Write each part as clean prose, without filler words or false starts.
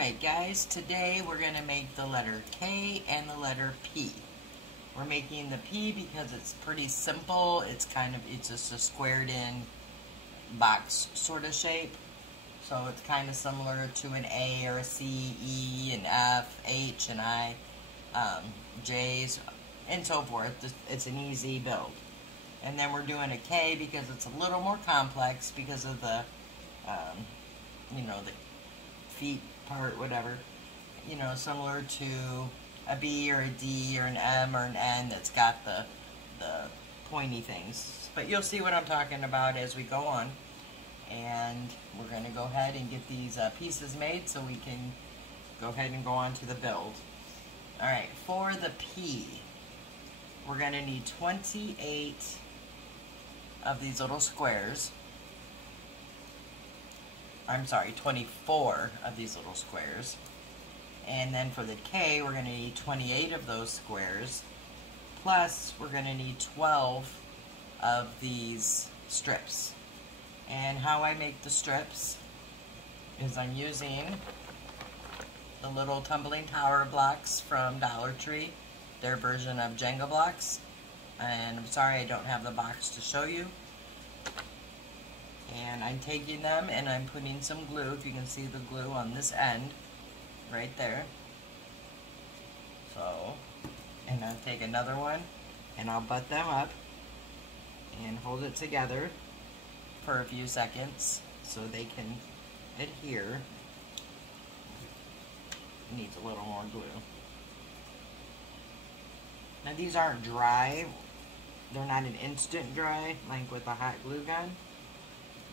Alright guys, today we're going to make the letter K and the letter P. We're making the P because it's pretty simple. It's just a squared in box sort of shape. So it's kind of similar to an A or a C, E, and F, H, and I, J's, and so forth. It's an easy build. And then we're doing a K because it's a little more complex because of the, the feet part, whatever. Similar to a B or a D or an M or an N that's got the pointy things. But you'll see what I'm talking about as we go on. And we're going to go ahead and get these pieces made so we can go ahead and go on to the build. Alright, for the P, we're going to need 28 of these little squares. I'm sorry, 24 of these little squares. And then for the K, we're going to need 28 of those squares. Plus, we're going to need 12 of these strips. And how I make the strips is I'm using the little tumbling tower blocks from Dollar Tree, their version of Jenga blocks. And I'm sorry I don't have the box to show you. And I'm taking them and I'm putting some glue, if you can see the glue on this end, right there. So, and I'll take another one and I'll butt them up and hold it together for a few seconds so they can adhere. It needs a little more glue. Now these aren't dry. They're not an instant dry like with a hot glue gun.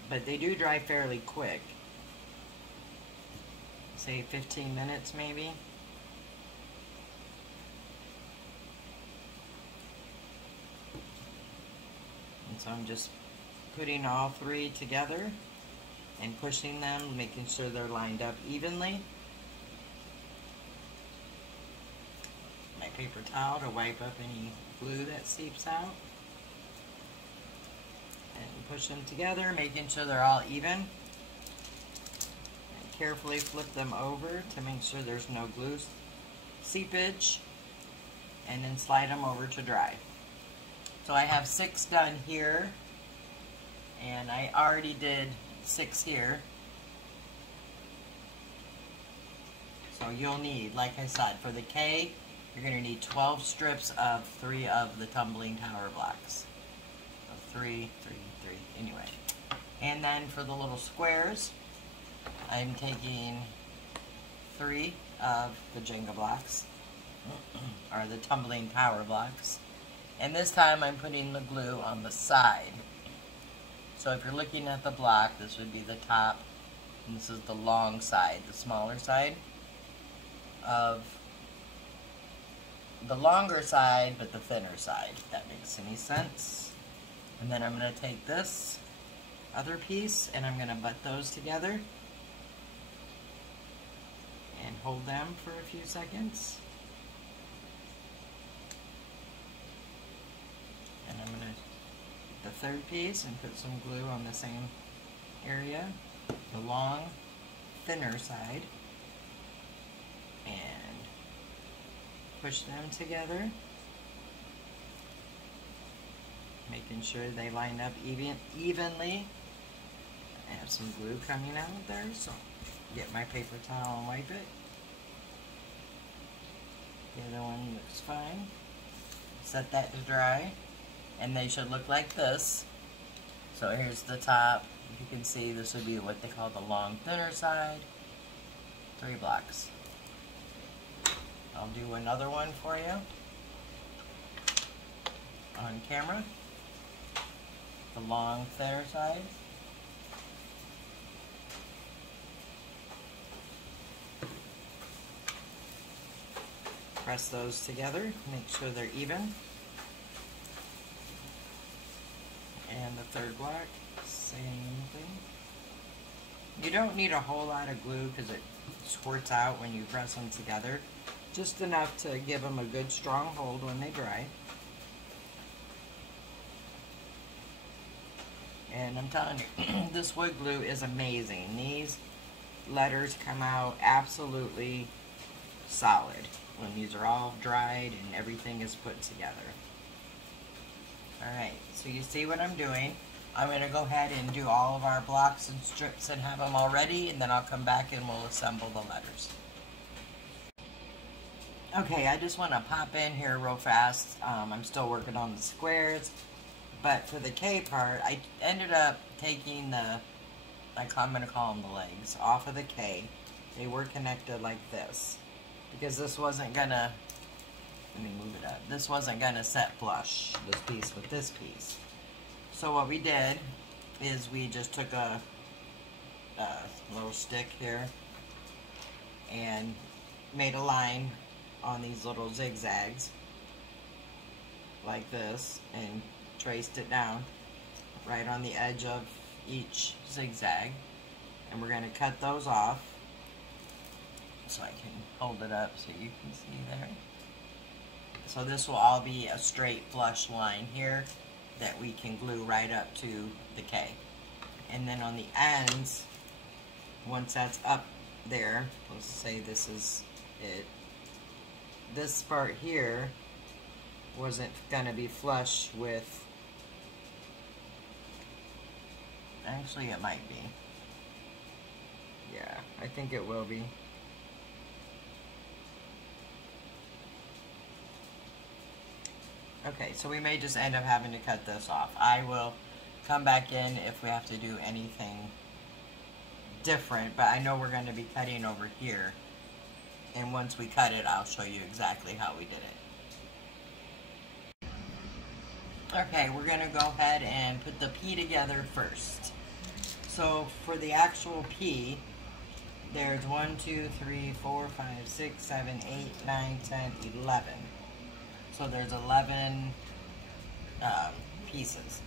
But they do dry fairly quick. Say 15 minutes maybe. And so I'm just putting all three together and pushing them, making sure they're lined up evenly. My paper towel to wipe up any glue that seeps out. And push them together, making sure they're all even. And carefully flip them over to make sure there's no glue seepage. And then slide them over to dry. So I have 6 done here. And I already did 6 here. So you'll need, like I said, for the K, you're going to need 12 strips of 3 of the tumbling tower blocks. So 3, 3, 3, anyway. And then for the little squares, I'm taking 3 of the Jenga blocks, or the tumbling tower blocks. And this time I'm putting the glue on the side. So if you're looking at the block, this would be the top, and this is the long side, the smaller side of the longer side, but the thinner side, if that makes any sense. And then I'm going to take this other piece and I'm going to butt those together and hold them for a few seconds. And I'm going to the third piece and put some glue on the same area, the long, thinner side, and push them together, making sure they line up evenly. I have some glue coming out there, so get my paper towel and wipe it. The other one looks fine. Set that to dry. And they should look like this. So here's the top. You can see this would be what they call the long thinner side. 3 blocks. I'll do another one for you on camera. The long thinner side. Press those together, make sure they're even. And the third block, same thing. You don't need a whole lot of glue because it squirts out when you press them together. Just enough to give them a good strong hold when they dry. And I'm telling you, this wood glue is amazing. These letters come out absolutely solid when these are all dried and everything is put together. Alright, so you see what I'm doing. I'm going to go ahead and do all of our blocks and strips and have them all ready, and then I'll come back and we'll assemble the letters. Okay, I just want to pop in here real fast. I'm still working on the squares, but for the K part, I ended up taking the, I'm going to call them the legs, off of the K. They were connected like this, because this wasn't going to, let me move it up, this wasn't going to set flush, this piece with this piece. So what we did is we just took a little stick here and made a line on these little zigzags like this and traced it down right on the edge of each zigzag, and we're going to cut those off so I can hold it up so you can see there. So this will all be a straight flush line here that we can glue right up to the K. And then on the ends, once that's up there, let's say this is it, this part here wasn't gonna be flush with, actually it might be. Yeah, I think it will be. Okay, so we may just end up having to cut this off. I will come back in if we have to do anything different, but I know we're going to be cutting over here. And once we cut it, I'll show you exactly how we did it. Okay, we're going to go ahead and put the P together first. So for the actual P, there's 1, 2, 3, 4, 5, 6, 7, 8, 9, 10, 11. So there's 11 pieces.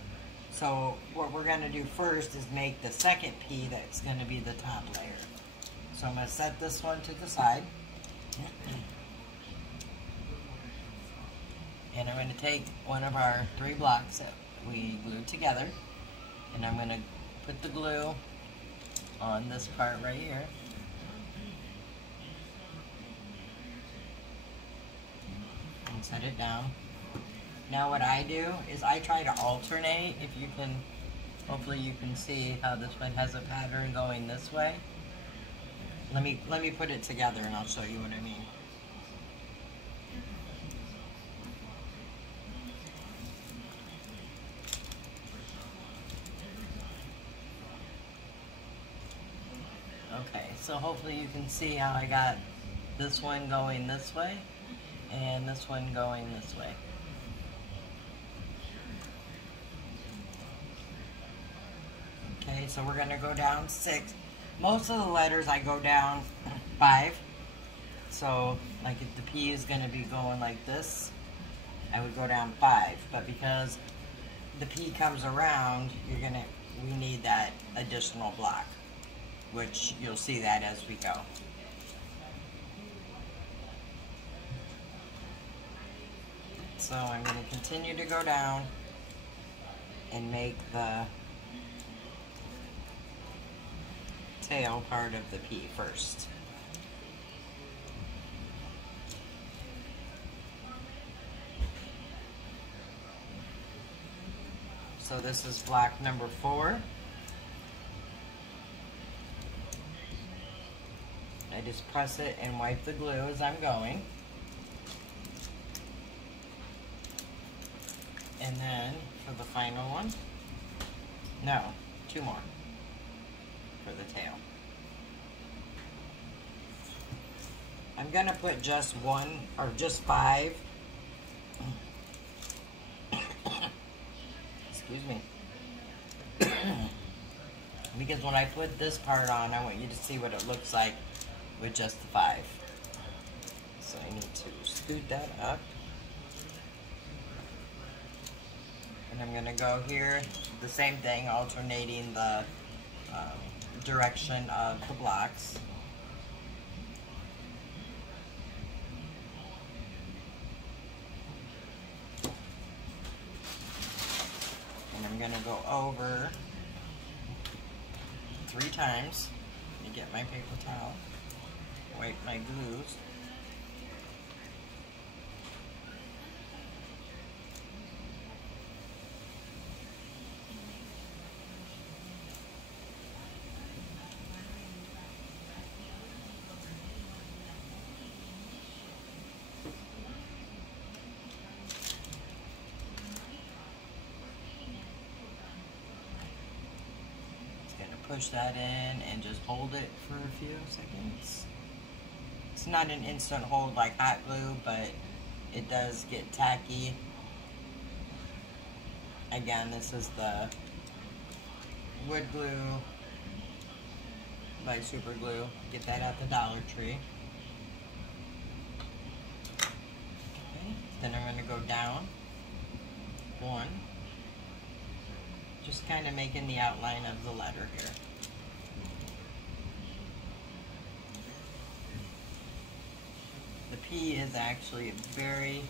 So what we're going to do first is make the second P that's going to be the top layer. So I'm going to set this one to the side. And I'm going to take one of our 3 blocks that we glued together, and I'm going to put the glue on this part right here. And set it down. Now what I do is I try to alternate. If you can, hopefully you can see how this one has a pattern going this way. Let me put it together and I'll show you what I mean. Okay, so hopefully you can see how I got this one going this way and this one going this way. Okay, so we're going to go down 6. Most of the letters I go down 5. So, like if the P is going to be going like this, I would go down 5. But because the P comes around, we need that additional block, which you'll see that as we go. So I'm going to continue to go down and make the tail part of the P first. So this is block number 4. I just press it and wipe the glue as I'm going. And then for the final one, no, 2 more for the tail. I'm gonna put just 1 or just 5. Excuse me. Because when I put this part on, I want you to see what it looks like with just the 5. So I need to scoot that up. And I'm going to go here, the same thing, alternating the direction of the blocks. And I'm going to go over 3 times. You to get my paper towel, wipe my glues. Push that in and just hold it for a few seconds. It's not an instant hold like hot glue, but it does get tacky. Again, this is the wood glue by Super Glue. Get that at the Dollar Tree. Okay, then I'm going to go down one. Just kind of making the outline of the letter here. The P is actually very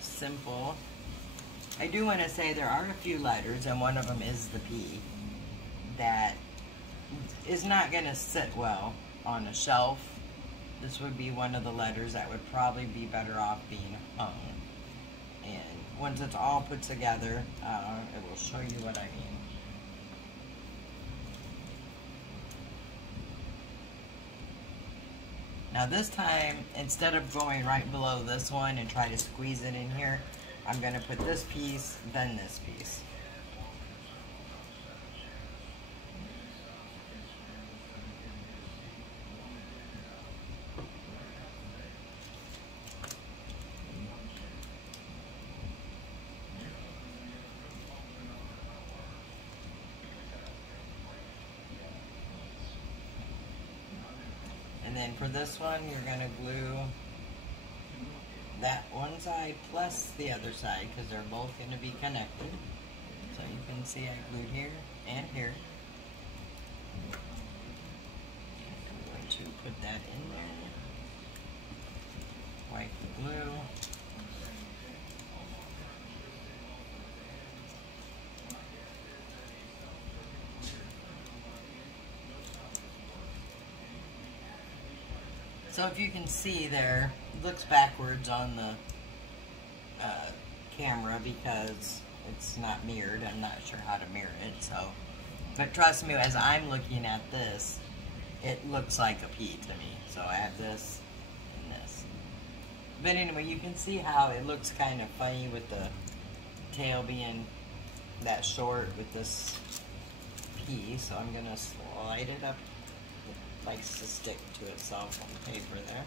simple. I do want to say there are a few letters, and one of them is the P, that is not going to sit well on a shelf. This would be one of the letters that would probably be better off being hung. And once it's all put together, it will show you what I mean. Now this time, instead of going right below this one and try to squeeze it in here, I'm going to put this piece, then this piece. And then for this one, you're going to glue that one side plus the other side, because they're both going to be connected. So you can see I glued here and here. I'm going to put that in there. Wipe the glue. So if you can see there, it looks backwards on the camera because it's not mirrored. I'm not sure how to mirror it. So, but trust me, as I'm looking at this, it looks like a P to me. So I have this and this. But anyway, you can see how it looks kind of funny with the tail being that short with this P. So I'm gonna slide it up. Likes to stick to itself on the paper there.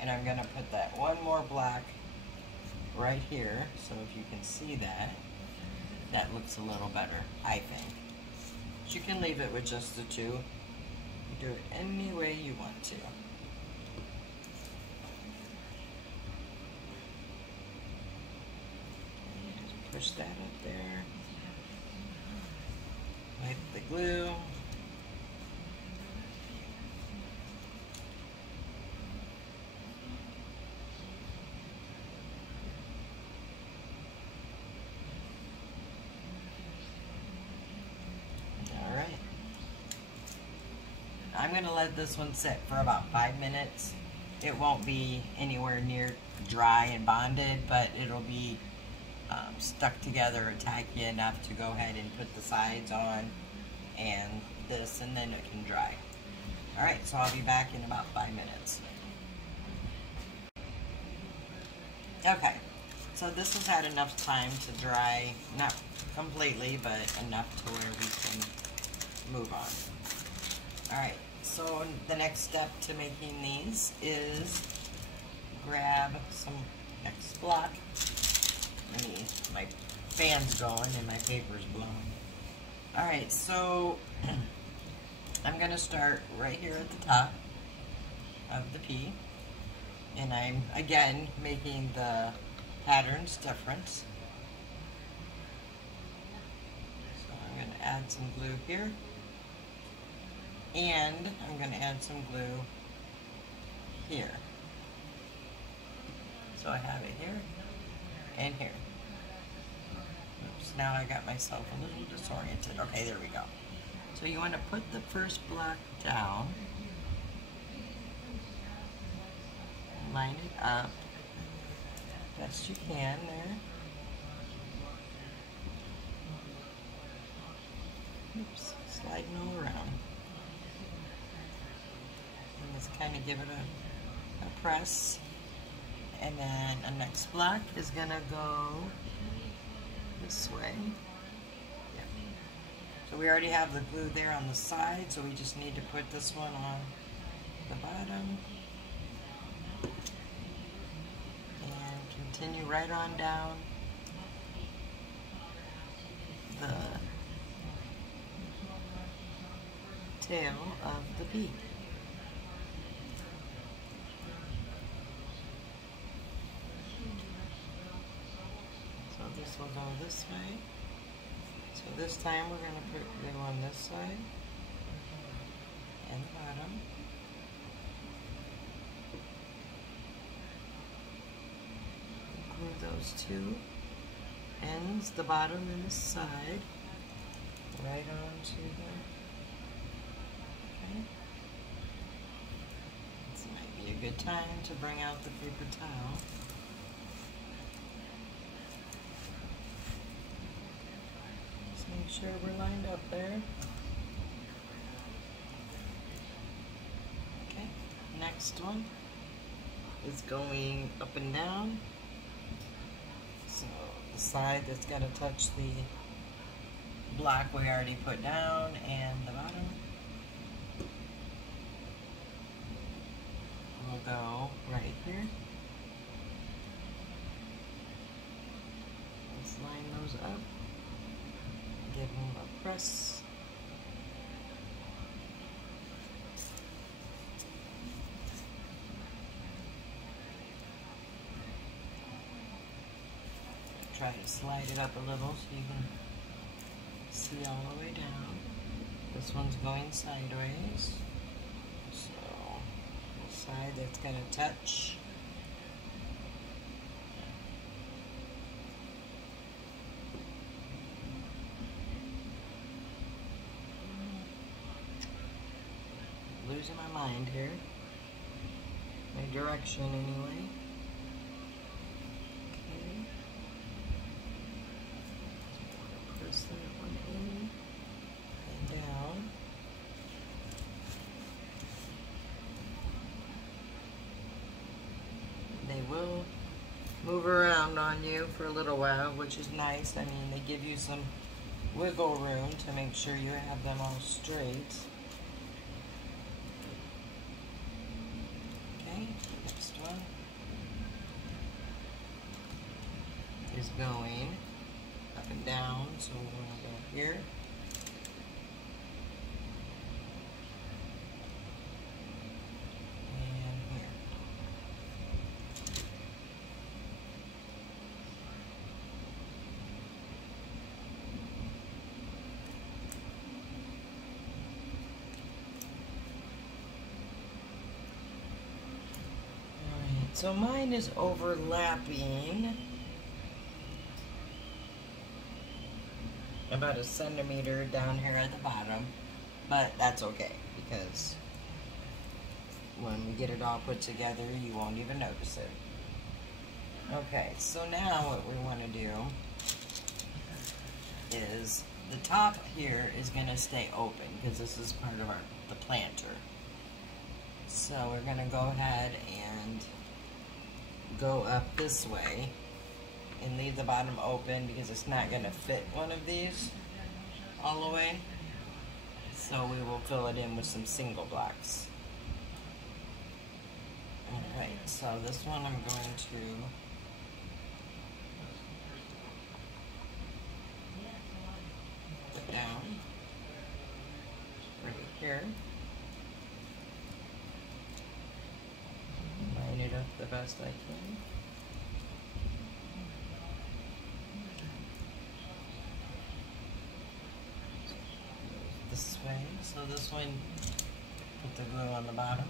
And I'm going to put that one more black right here, so if you can see that, that looks a little better, I think. But you can leave it with just the two. You do it any way you want to. Just push that up there. Wipe the glue. I'm going to let this one sit for about 5 minutes. It won't be anywhere near dry and bonded, but it'll be stuck together or tacky enough to go ahead and put the sides on and this, and then it can dry. Alright, so I'll be back in about 5 minutes. Okay, so this has had enough time to dry, not completely, but enough to where we can move on. Alright. So the next step to making these is grab some next block. My fan's going and my paper's blowing. Alright, so I'm going to start right here at the top of the P. And I'm, again, making the patterns different. So I'm going to add some glue here. And I'm going to add some glue here. So I have it here and here. Oops, now I got myself a little disoriented. Okay, there we go. So you want to put the first block down, line it up best you can there. Oops, sliding all around. And let's kind of give it a press. And then the next block is gonna go this way. Yeah. So we already have the glue there on the side, so we just need to put this one on the bottom. And continue right on down the tail of the bee. So this will go this way. So this time we're going to put glue on this side and the bottom. Glue those two ends, the bottom and the side, right onto the. Okay. This might be a good time to bring out the paper towel. Just make sure we're lined up there. Okay, next one is going up and down. So the side that's got to touch the block we already put down and the bottom will go right here. Let's line those up, give them a press. Try to slide it up a little so you can see all the way down. This one's going sideways. So the side that's going to touch. Losing my mind here. My direction anyway. Press that one in and down. They will move around on you for a little while, which is nice. I mean, they give you some wiggle room to make sure you have them all straight. Okay, next one is going up and down, so we're going to go here. And here. Alright, so mine is overlapping about a centimeter down here at the bottom, but that's okay because when we get it all put together you won't even notice it. Okay, so now what we want to do is the top here is going to stay open because this is part of the planter. So we're going to go ahead and go up this way and leave the bottom open because it's not going to fit one of these all the way. So we will fill it in with some single blocks. Alright, so this one I'm going to put down right here. Line it up the best I can. This way, so this one, put the glue on the bottom,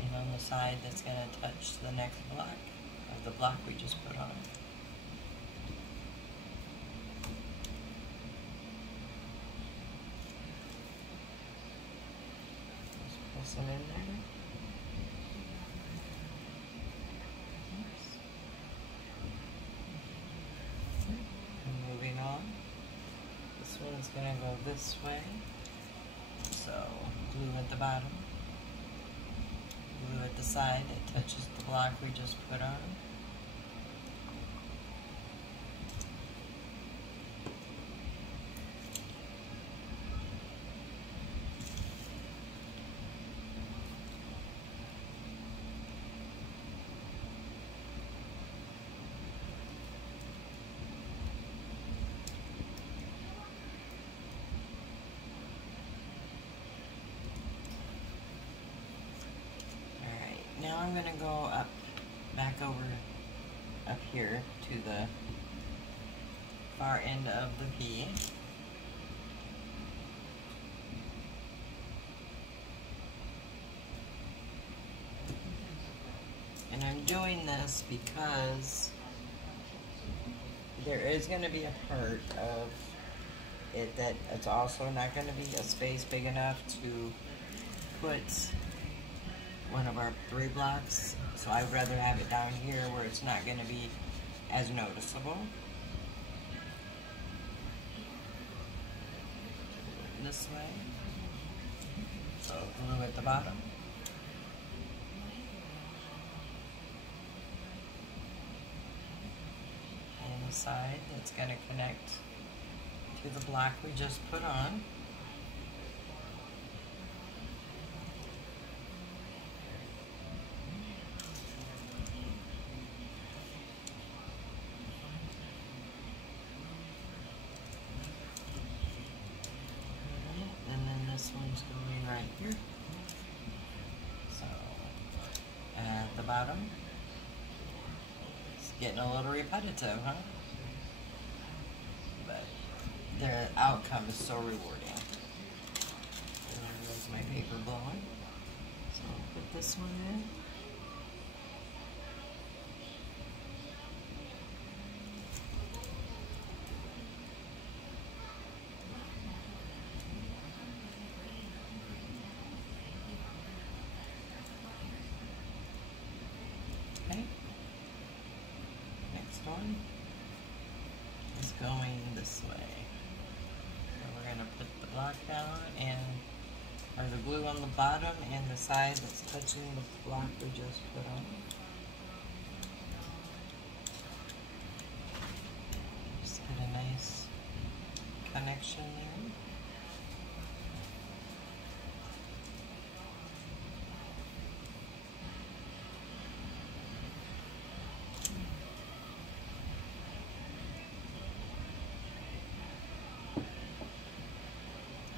and on the side that's going to touch the next block of the block we just put on. gonna go this way. So glue at the bottom, glue at the side that touches the block we just put on. Now I'm going to go back over up here to the far end of the V. And I'm doing this because there is going to be a part of it that it's also not going to be a space big enough to put one of our 3 blocks, so I would rather have it down here where it's not going to be as noticeable. This way. So glue at the bottom. And the side that's going to connect to the block we just put on. This one's going right here. So, at the bottom. It's getting a little repetitive, huh? But the outcome is so rewarding. And there's my paper blowing. So I'll put this one in. One is going this way. So we're going to put the block down or the glue on the bottom and the side that's touching the block we just put on. Just get a nice connection there.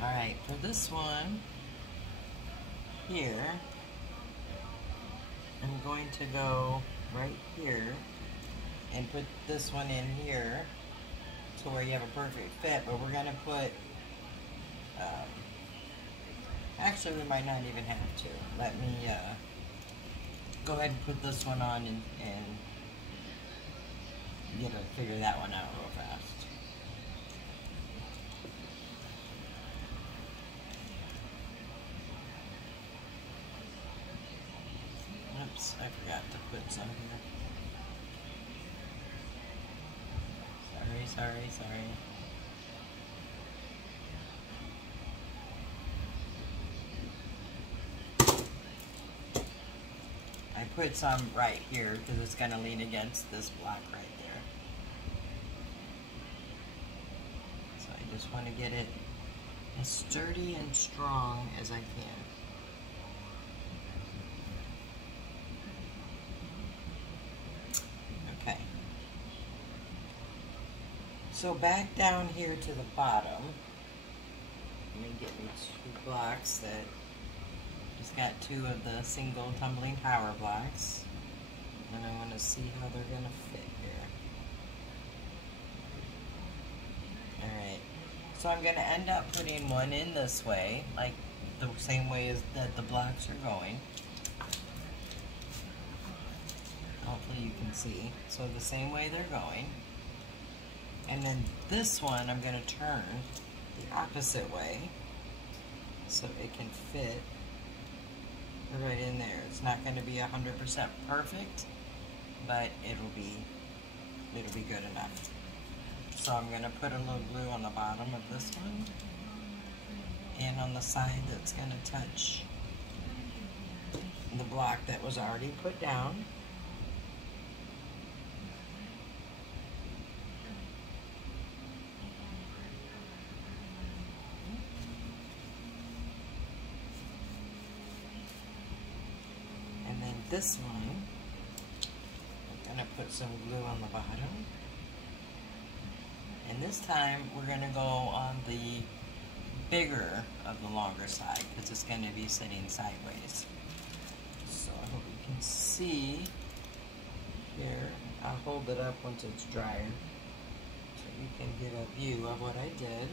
Alright, for this one here, I'm going to go right here and put this one in here to where you have a perfect fit, but we're going to put, actually we might not even have to. Let me go ahead and put this one on and figure that one out real fast. Oops, I forgot to put some here. Sorry. I put some right here because it's going to lean against this block right there. So I just want to get it as sturdy and strong as I can. Okay. So back down here to the bottom, let me get me 2 blocks that just got 2 of the single tumbling tower blocks, and I want to see how they're going to fit here. Alright, so I'm going to end up putting one in this way, like the same way as that the blocks are going. Hopefully you can see. So the same way they're going. And then this one I'm going to turn the opposite way so it can fit right in there. It's not going to be 100% perfect, but it'll be good enough. So I'm going to put a little glue on the bottom of this one and on the side that's going to touch the block that was already put down. And then this one, I'm going to put some glue on the bottom. And this time we're going to go on the bigger of the longer side because it's going to be sitting sideways. So I hope you can see here. I'll hold it up once it's drier so you can get a view of what I did.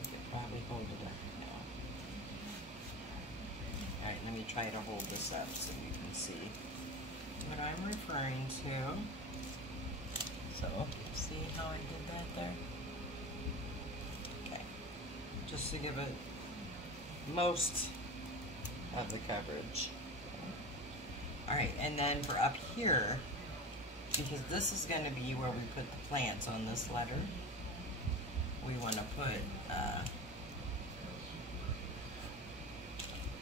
I could probably hold it up now. Alright, let me try to hold this up so you can see what I'm referring to. So, see how I did that there? Okay. Just to give it most of the coverage. Alright, and then for up here, because this is going to be where we put the plants on this letter, we want to put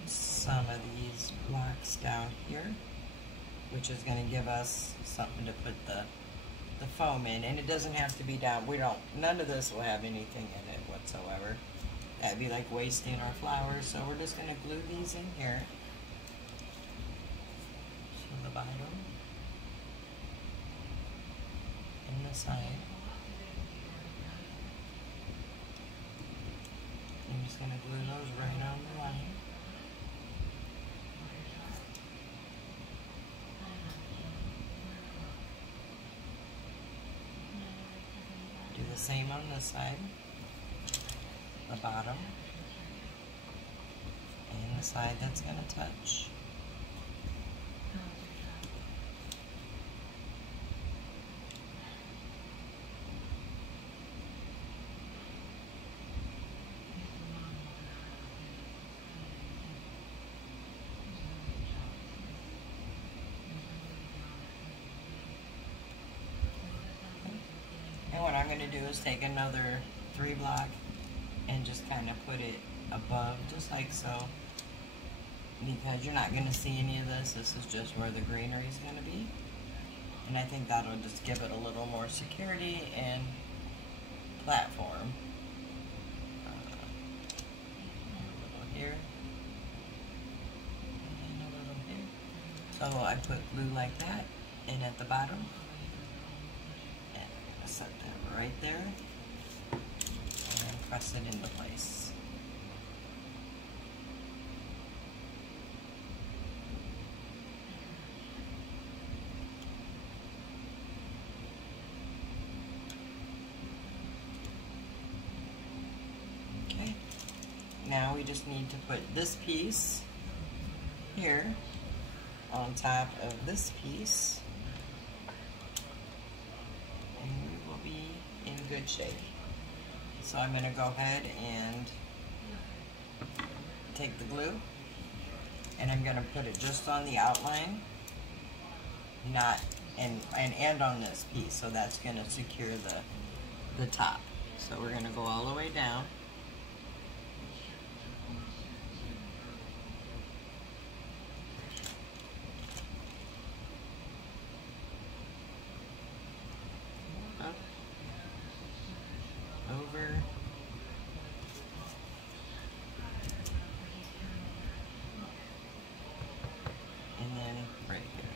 some of these blocks down here, which is going to give us something to put the foam in. And it doesn't have to be down. None of this will have anything in it whatsoever. That'd be like wasting our flowers. So we're just going to glue these in here. So the bottom and the side. I'm just going to glue those right on the line. Do the same on this side, the bottom, and the side that's going to touch. And what I'm going to do is take another 3 block and just kind of put it above, just like so, because you're not going to see any of this. This is just where the greenery is going to be. And I think that'll just give it a little more security and platform. A little here, and a little here. So I put glue like that, and at the bottom, set that right there and then press it into place. Okay, now we just need to put this piece here on top of this piece. Good shape. So I'm going to go ahead and take the glue and I'm going to put it just on the outline, not and on this piece, so that's going to secure the top. So we're going to go all the way down. Over, and then right here.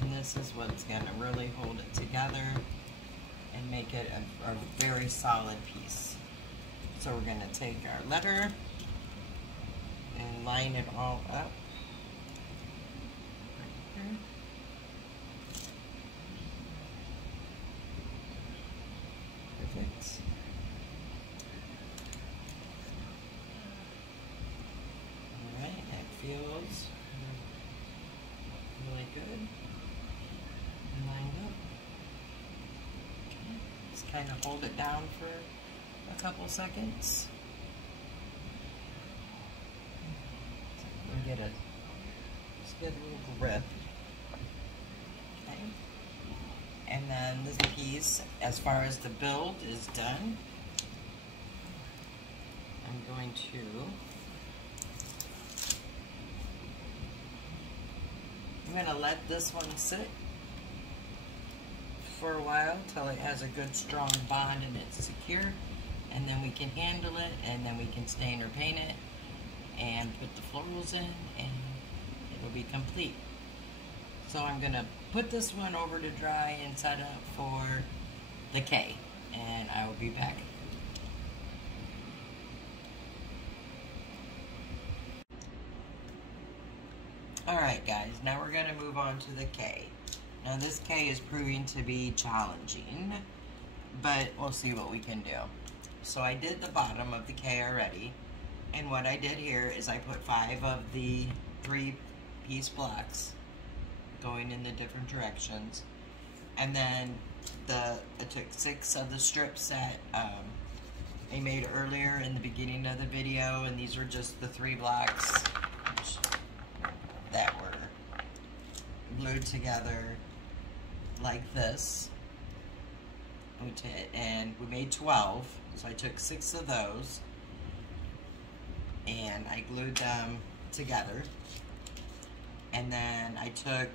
And this is what's going to really hold it together and make it a very solid piece. So we're going to take our letter and line it all up right here. Perfect. Alright, it feels really good and lined up. Okay. Just kind of hold it down for a couple seconds. So we can get a get a little grip. Okay. And then this piece, as far as the build is done, I'm going to let this one sit for a while till it has a good strong bond and it's secure, and then we can handle it, and then we can stain or paint it and put the florals in, and it will be complete. So I'm gonna put this one over to dry and set up for the K, and I will be back. Alright guys, now we're gonna move on to the K. Now this K is proving to be challenging, but we'll see what we can do. So I did the bottom of the K already, and what I did here is I put 5 of the 3-piece blocks going in the different directions, and then I took 6 of the strips that I made earlier in the beginning of the video, and these were just the 3 blocks that were glued together like this, and we made 12, so I took 6 of those and I glued them together. And then I took,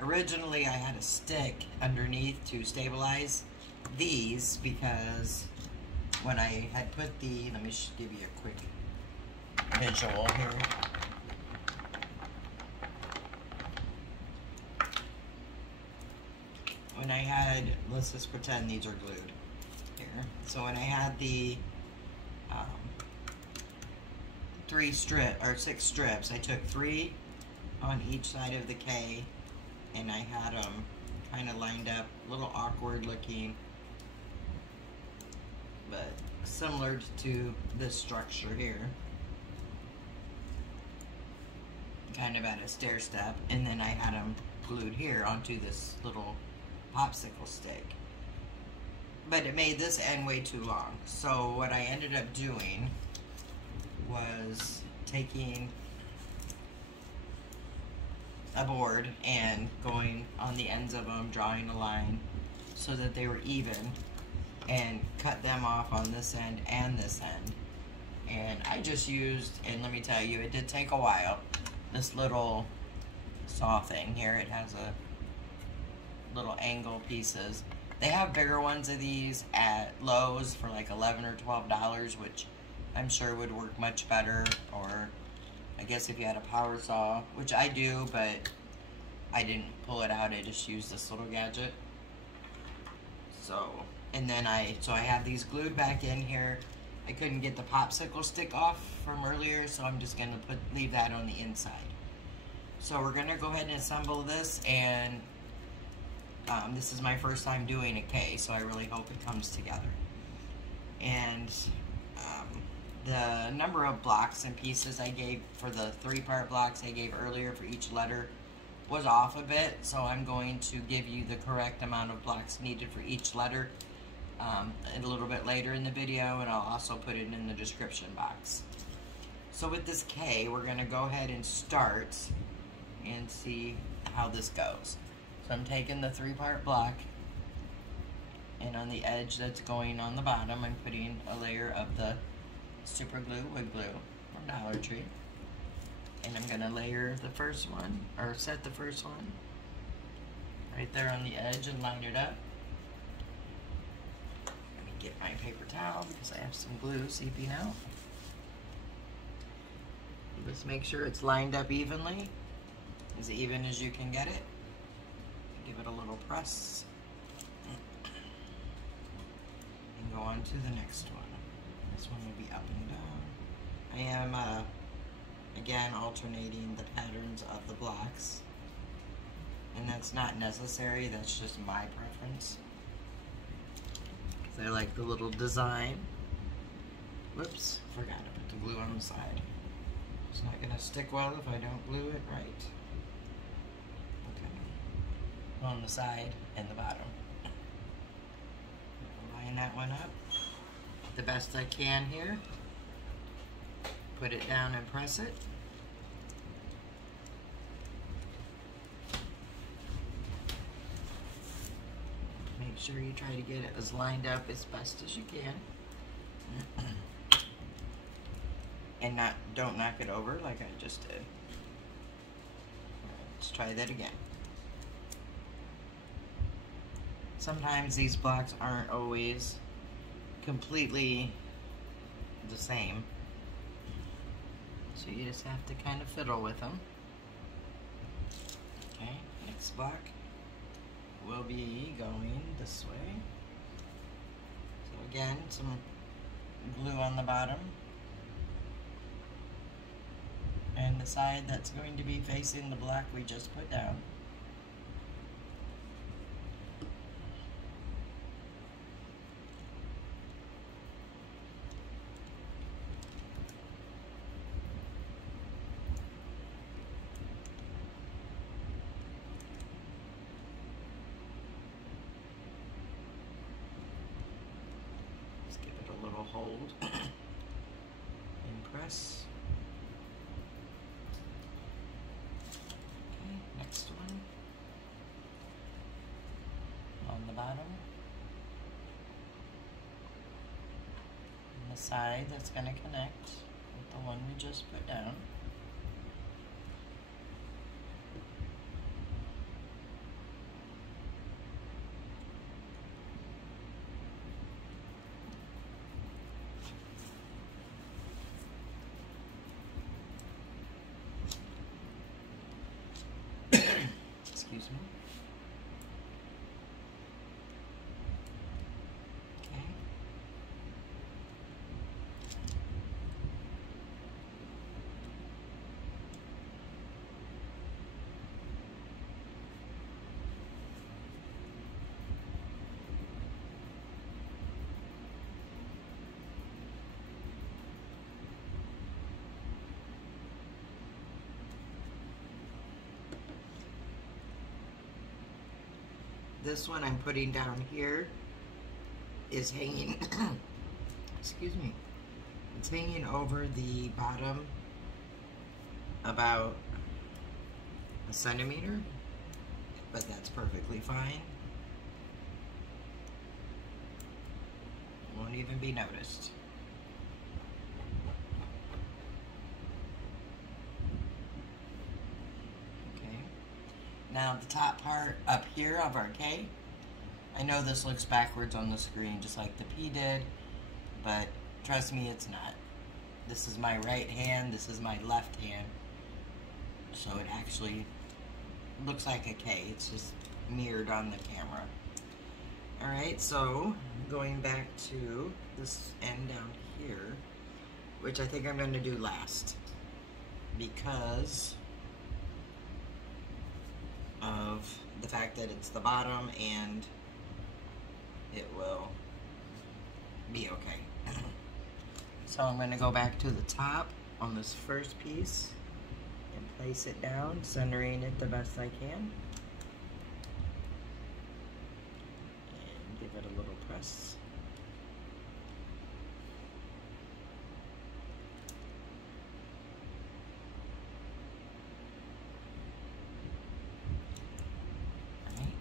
originally I had a stick underneath to stabilize these, because when I had put let me just give you a quick visual here. When I had, let's just pretend these are glued here. So when I had the 6 strips, I took 3 on each side of the K, and I had them kind of lined up, a little awkward looking, but similar to this structure here, kind of at a stair step, and then I had them glued here onto this little popsicle stick. But it made this end way too long, so what I ended up doing was taking a board and going on the ends of them, drawing a line so that they were even, and cut them off on this end and this end. And I just used, and let me tell you, it did take a while, this little saw thing here. It has a little angle pieces. They have bigger ones of these at Lowe's for like $11 or $12, which I'm sure would work much better, or I guess if you had a power saw, which I do, but I didn't pull it out, I just used this little gadget. So, and then I have these glued back in here. I couldn't get the popsicle stick off from earlier, so I'm just gonna leave that on the inside. So we're gonna go ahead and assemble this, and this is my first time doing a K, so I really hope it comes together. And the number of blocks and pieces I gave for the 3-part blocks I gave earlier for each letter was off a bit, so I'm going to give you the correct amount of blocks needed for each letter a little bit later in the video, and I'll also put it in the description box. So with this K, we're going to go ahead and start and see how this goes. So I'm taking the 3-part block, and on the edge that's going on the bottom, I'm putting a layer of the super glue, wood glue from Dollar Tree. And I'm gonna layer the first one, or set the first one right there on the edge and line it up. Let me get my paper towel because I have some glue seeping out. Just make sure it's lined up evenly, as even as you can get it. Give it a little press. And go on to the next one. This one will be up and down. I am, again, alternating the patterns of the blocks. And that's not necessary, that's just my preference. I like the little design. Whoops, forgot to put the glue on the side. It's not gonna stick well if I don't glue it right. Okay. On the side and the bottom. Line that one up the best I can here. Put it down and press it. sure you try to get it as lined up as best as you can. And don't knock it over like I just did. Let's try that again. Sometimes these blocks aren't always completely the same, so you just have to kind of fiddle with them. Okay, next block will be going this way. So again, some glue on the bottom, and the side that's going to be facing the block we just put down. Just give it a little hold and press. Next one on the bottom, and the side that's going to connect with the one we just put down. Excuse me. Okay. This one I'm putting down here is hanging, excuse me, it's hanging over the bottom about a centimeter, but that's perfectly fine. Won't even be noticed. Now the top part up here of our K, I know this looks backwards on the screen just like the P did, but trust me, it's not. This is my right hand, this is my left hand, so it actually looks like a K. It's just mirrored on the camera. Alright, so going back to this end down here, which I think I'm going to do last, because of the fact that it's the bottom and it will be okay. So I'm going to go back to the top on this first piece and place it down, centering it the best I can. And give it a little press.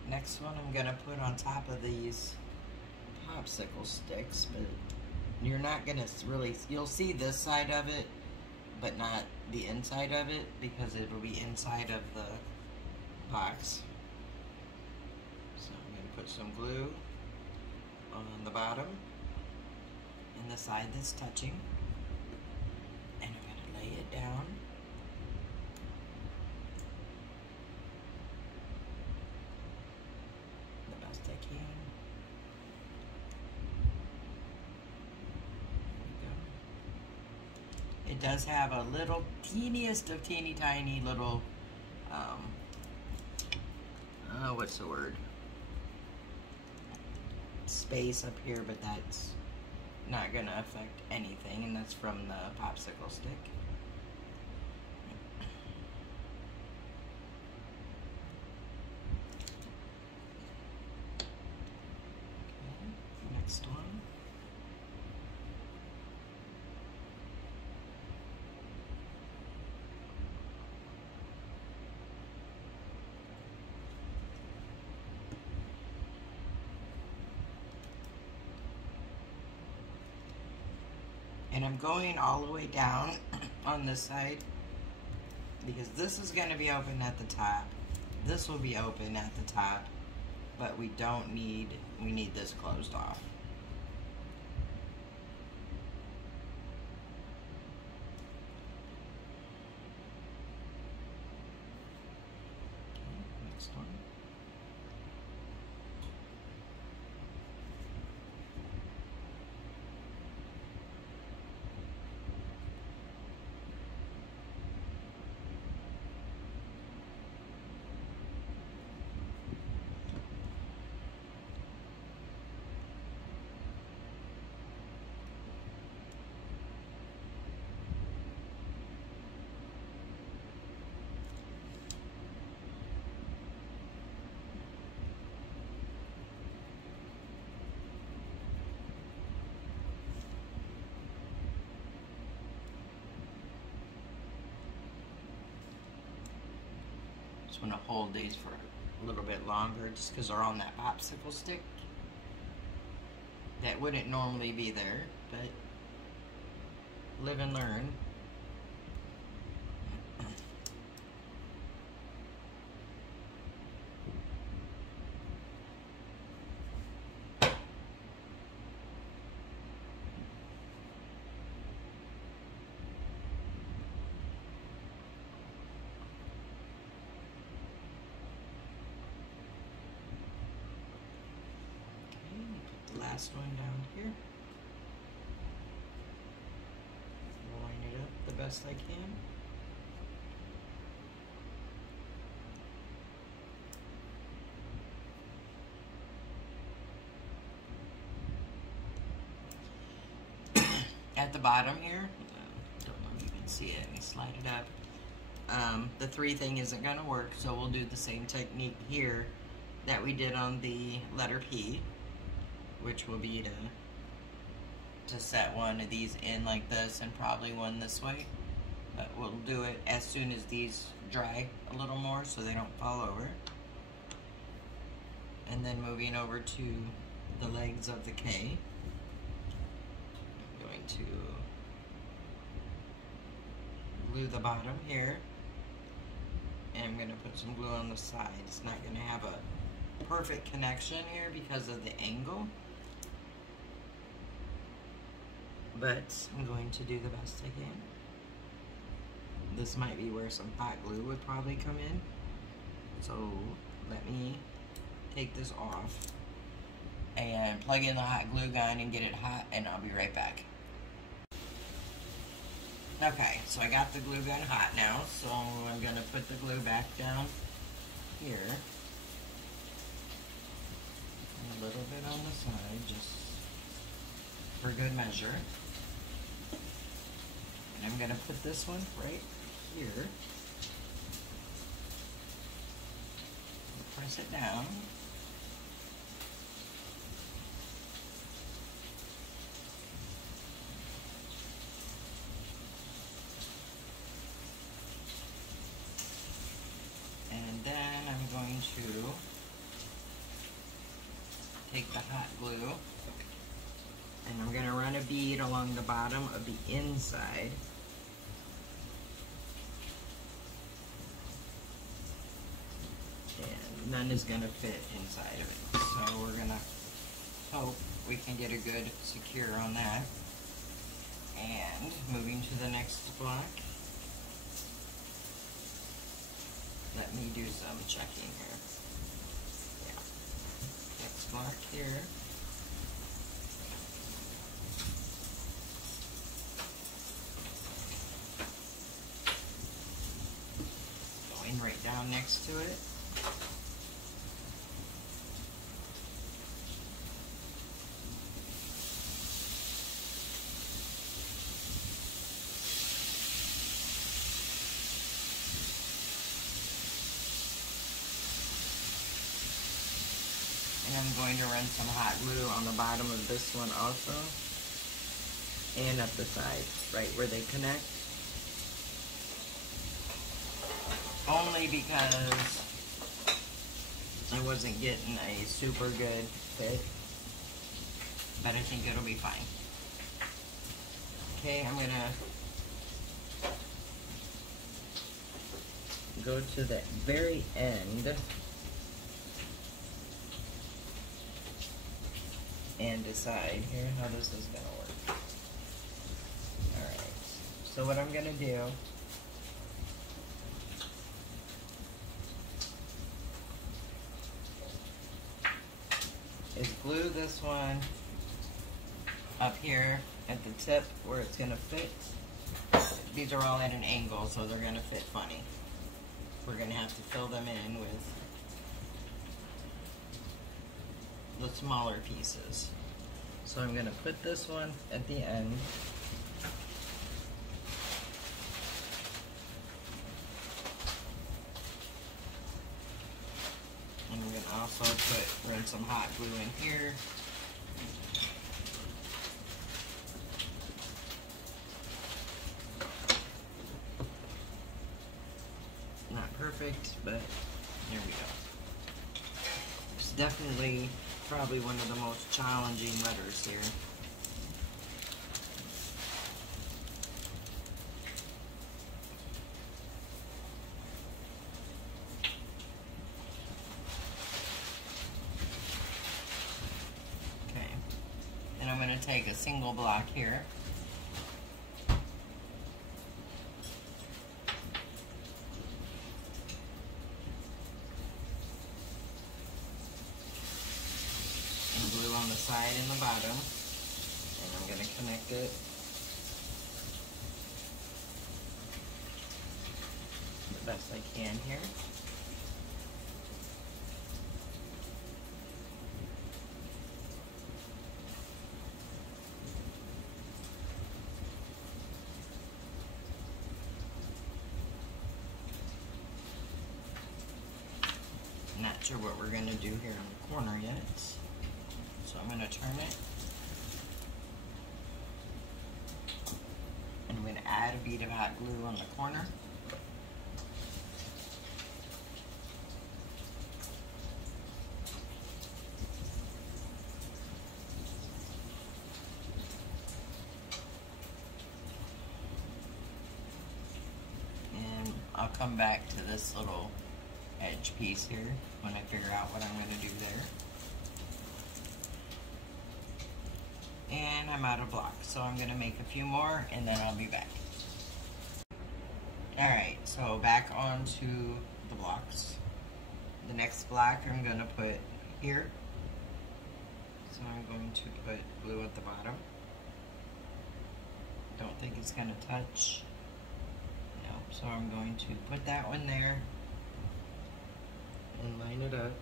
Next one I'm going to put on top of these popsicle sticks, but you're not going to really, you'll see this side of it, but not the inside of it, because it will be inside of the box. So I'm going to put some glue on the bottom and the side that's touching, and I'm going to lay it down. I can. It does have a little teeniest of teeny tiny little what's the word? Space up here, but that's not gonna affect anything, and that's from the popsicle stick. Next one. And I'm going all the way down on this side because this is going to be open at the top. This will be open at the top, but we need this closed off. Okay, next one. Just want to hold these for a little bit longer just because they're on that popsicle stick. That wouldn't normally be there, but live and learn. Last one down here. Line it up the best I can. At the bottom here, don't know if you can see it, let me slide it up. The 3 thing isn't going to work, so we'll do the same technique here that we did on the letter P, which will be to set one of these in like this and probably one this way. But we'll do it as soon as these dry a little more so they don't fall over. And then moving over to the legs of the K, I'm going to glue the bottom here, and I'm going to put some glue on the side. It's not going to have a perfect connection here because of the angle, but I'm going to do the best I can. This might be where some hot glue would probably come in, so let me take this off and plug in the hot glue gun and get it hot, and I'll be right back. Okay, so I got the glue gun hot now, so I'm going to put the glue back down here. And a little bit on the side, just for good measure. And I'm going to put this one right here. Press it down. And then I'm going to take the hot glue and I'm going to run a bead along the bottom of the inside. And none is going to fit inside of it. So we're going to hope we can get a good secure on that. And moving to the next block. Let me do some checking here. Yeah. Next block here. Going right down next to it. And I'm going to run some hot glue on the bottom of this one also, and up the sides, right where they connect. Only because I wasn't getting a super good fit, but I think it'll be fine. Okay, I'm gonna go to the very end and decide here how this is gonna work. Alright, so what I'm gonna do is glue this one up here at the tip where it's gonna fit. These are all at an angle, so they're gonna fit funny. We're gonna have to fill them in with the smaller pieces. So I'm gonna put this one at the end. And we're gonna also run some hot glue in here. Not perfect, but there we go. It's definitely probably one of the most challenging letters here. Okay, and I'm going to take a single block here. Glue on the side and the bottom, and I'm going to connect it the best I can here. Not sure what we're going to do here on the corner yet. So I'm going to turn it, and I'm going to add a bead of hot glue on the corner. And I'll come back to this little edge piece here when I figure out what I'm going to do there. And I'm out of blocks, so I'm gonna make a few more and then I'll be back. Alright, so back onto the blocks. The next block I'm gonna put here. So I'm going to put glue at the bottom. Don't think it's gonna touch. No, so I'm going to put that one there and line it up.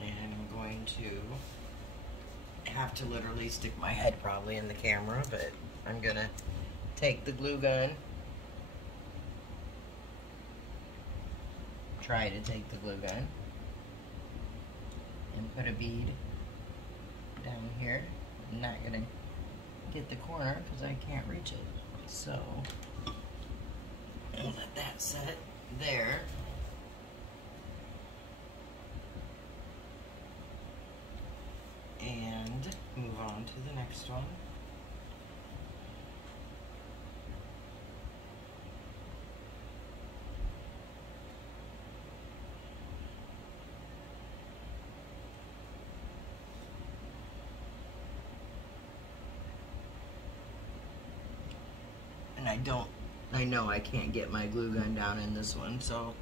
And I'm going to have to literally stick my head probably in the camera, but I'm gonna take the glue gun, try to take the glue gun, and put a bead down here. I'm not gonna get the corner because I can't reach it, so I'll let that set there. And move on to the next one. And I know I can't get my glue gun down in this one, so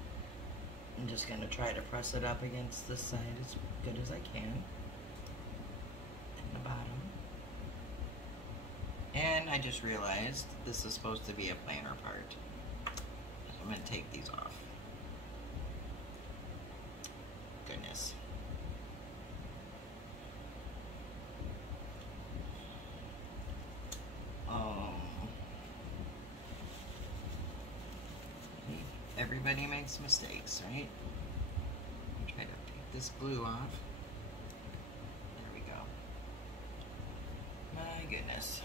I'm just gonna try to press it up against this side as good as I can. The bottom. And I just realized this is supposed to be a planer part. I'm going to take these off. Goodness. Everybody makes mistakes, right? Try to take this glue off. My goodness.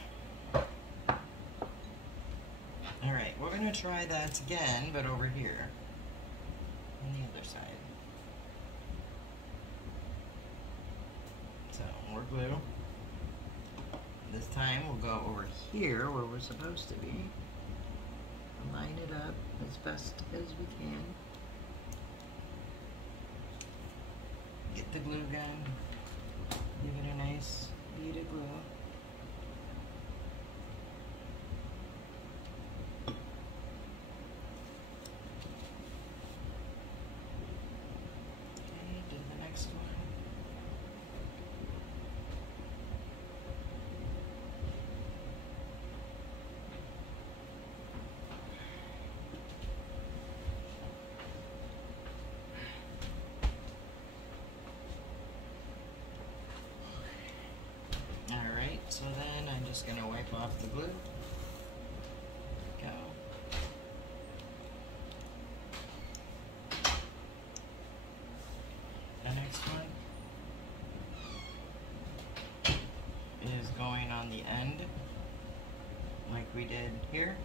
Alright, we're going to try that again, but over here. On the other side. So, more glue. This time we'll go over here where we're supposed to be. Line it up as best as we can. Get the glue gun. Give it a nice bead of glue. Okay, do the next one. Alright, so then I'm just going to wipe off the glue. Go. The next one is going on the end, like we did here,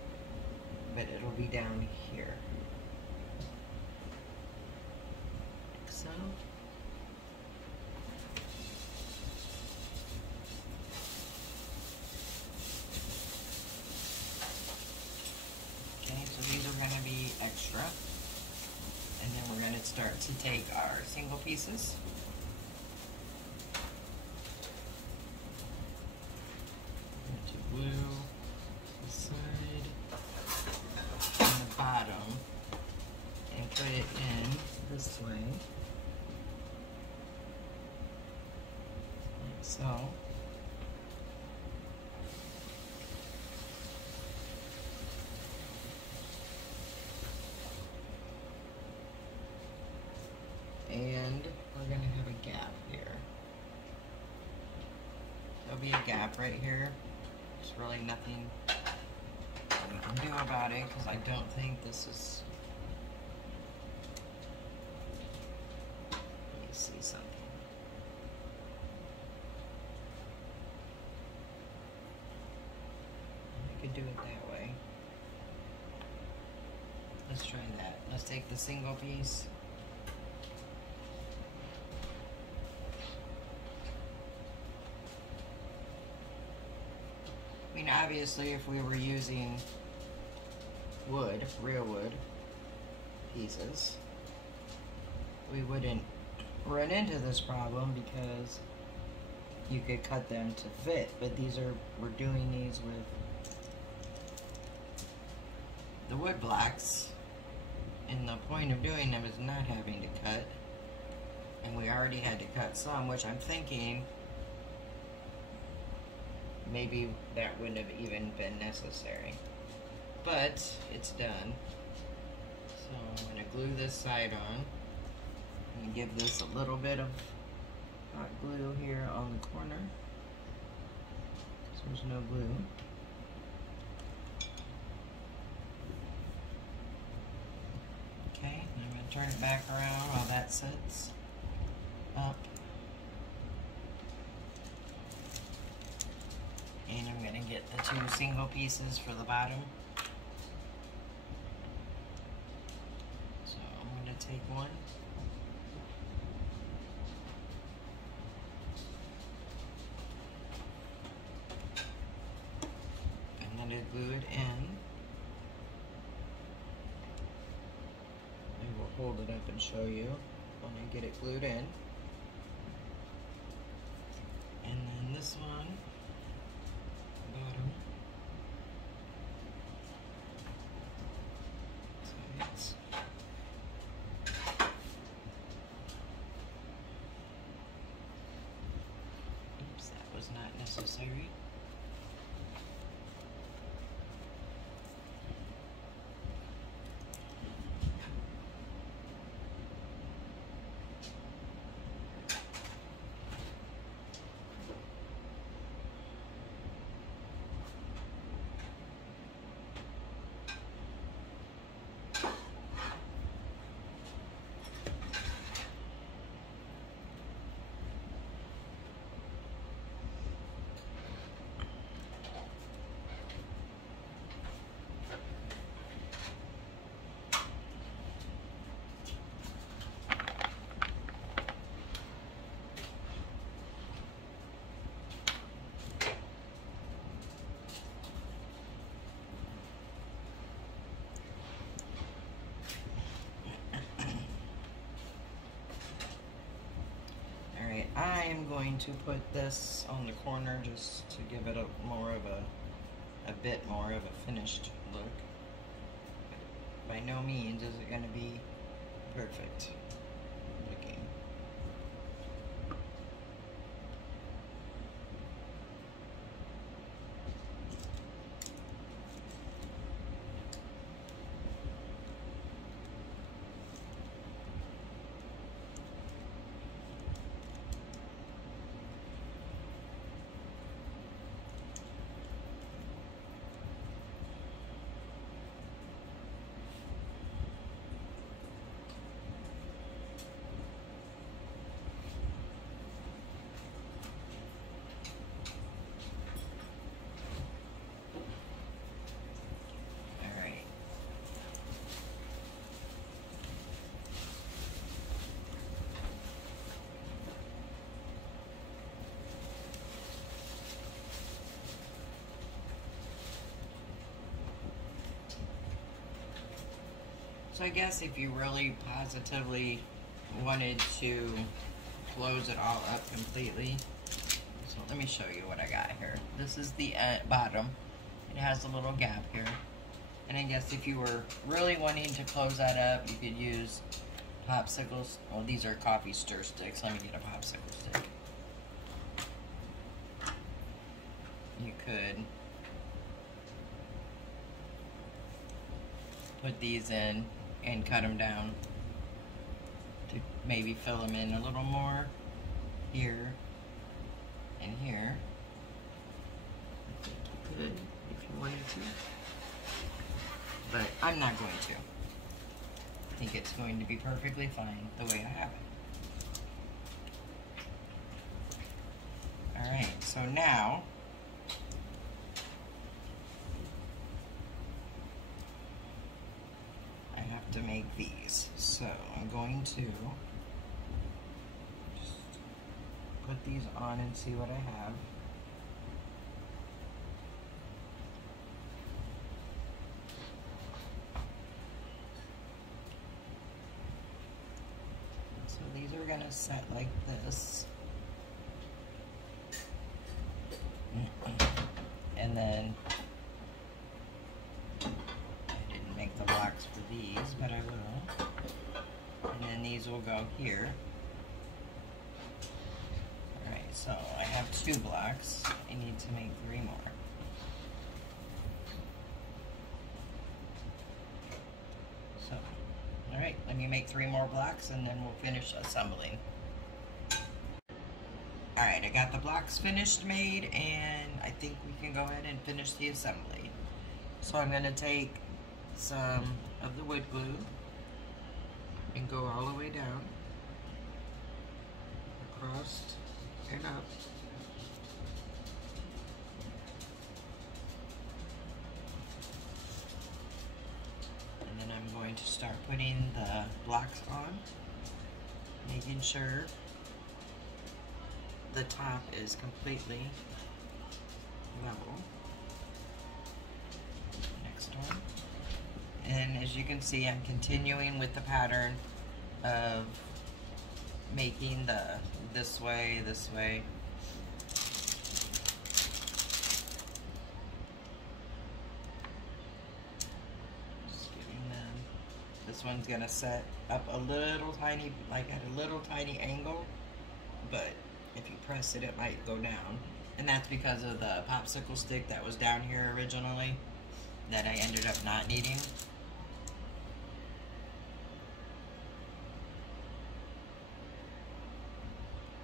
but it'll be down here. Like so. So these are going to be extra, and then we're going to start to take our single pieces. We're going to glue the side and the bottom and put it in this way, like so. And we're going to have a gap here. There'll be a gap right here. There's really nothing we can do about it because I don't think this is... Let me see something. I could do it that way. Let's try that. Let's take the single piece. I mean, obviously, if we were using wood, real wood pieces, we wouldn't run into this problem because you could cut them to fit. But these are, we're doing these with the wood blocks, and the point of doing them is not having to cut. And we already had to cut some, which I'm thinking maybe that wouldn't have even been necessary, but it's done. So I'm going to glue this side on and give this a little bit of hot glue here on the corner because there's no glue. Okay, I'm going to turn it back around while that sits up. And I'm going to get the two single pieces for the bottom. So I'm going to take one. I'm going to glue it in. I will hold it up and show you when I get it glued in. And then this one. Bottom. So oops, that was not necessary. going to put this on the corner just to give it a bit more of a finished look. By no means is it going to be perfect looking. So I guess if you really positively wanted to close it all up completely, so let me show you what I got here. This is the bottom. It has a little gap here. And I guess if you were really wanting to close that up, you could use popsicles. Well, these are coffee stir sticks. Let me get a popsicle stick. You could put these in and cut them down to maybe fill them in a little more here and here. I think you could if you wanted to, but I'm not going to. I think it's going to be perfectly fine the way I have it. Alright, so now to make these. So I'm going to just put these on and see what I have. So these are going to set like this. And then the blocks for these, but I will. And then these will go here. Alright, so I have 2 blocks. I need to make 3 more. So, alright, let me make 3 more blocks and then we'll finish assembling. Alright, I got the blocks finished made and I think we can go ahead and finish the assembly. So I'm going to take some of the wood glue and go all the way down, across and up. And then I'm going to start putting the blocks on, making sure the top is completely level. Next one. And as you can see, I'm continuing with the pattern of making the this way. Just getting them. This one's gonna set up a little tiny, like at a little tiny angle, but if you press it, it might go down. And that's because of the popsicle stick that was down here originally that I ended up not needing.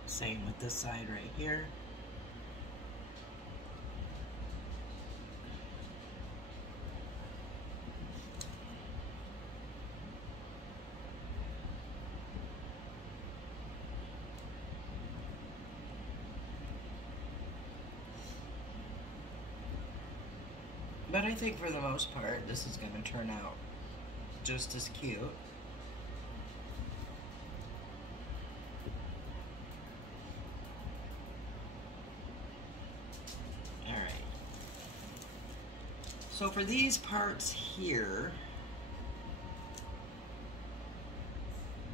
Same with this side right here. But I think for the most part, this is going to turn out just as cute. Alright. So for these parts here,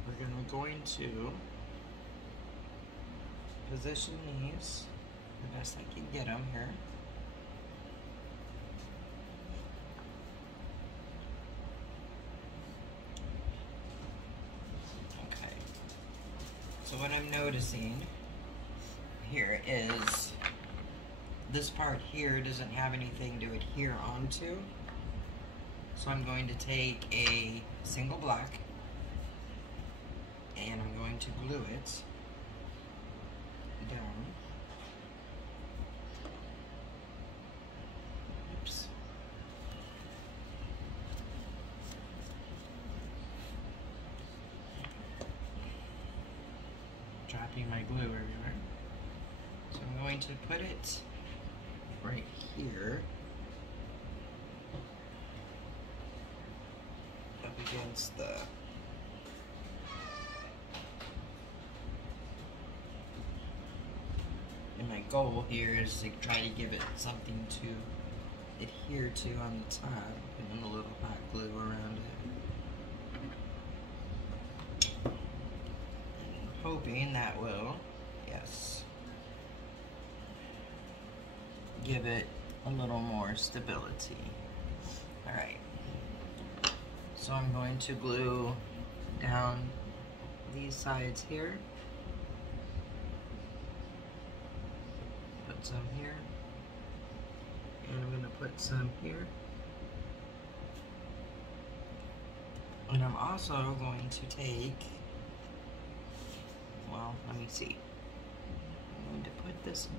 we're going to position these the best I can get them here. Okay. So what I'm noticing here is this part here doesn't have anything to adhere onto. So I'm going to take a single block and I'm going to glue it down. Oops. Dropping my glue everywhere. So I'm going to put it right here up against the and my goal here is to try to give it something to adhere to on the top, putting a little hot glue around it. And hoping that will, yes, give it a little more stability. Alright, so I'm going to glue down these sides here. Put some here, and I'm going to put some here. And I'm also going to take, well, let me see. I'm going to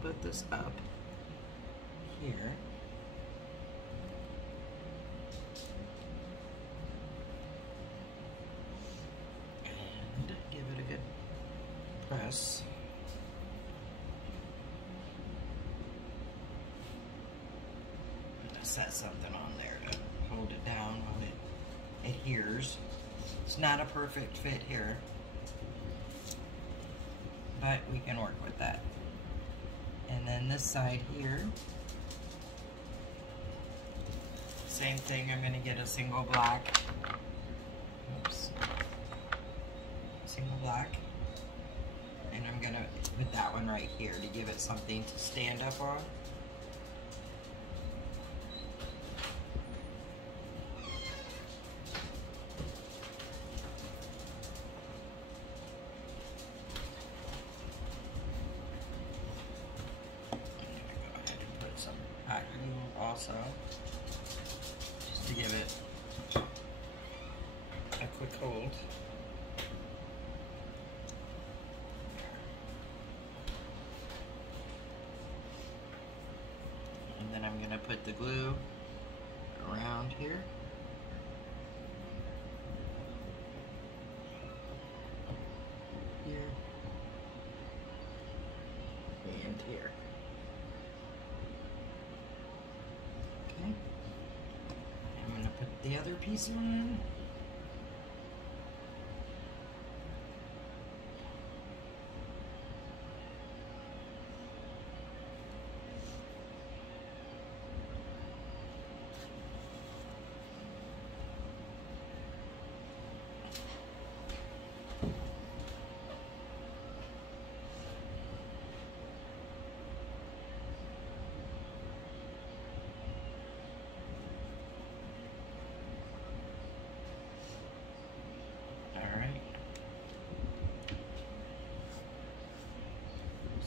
put this up here. And give it a good press. Set something on there to hold it down when it adheres. It's not a perfect fit here, but we can work with that. And then this side here, same thing. I'm going to get a single block. Oops. Single block. And I'm going to put that one right here to give it something to stand up on. Also, just to give it a quick hold. And then I'm going to put the glue around here. Here. And here. I'm going to put the other piece on.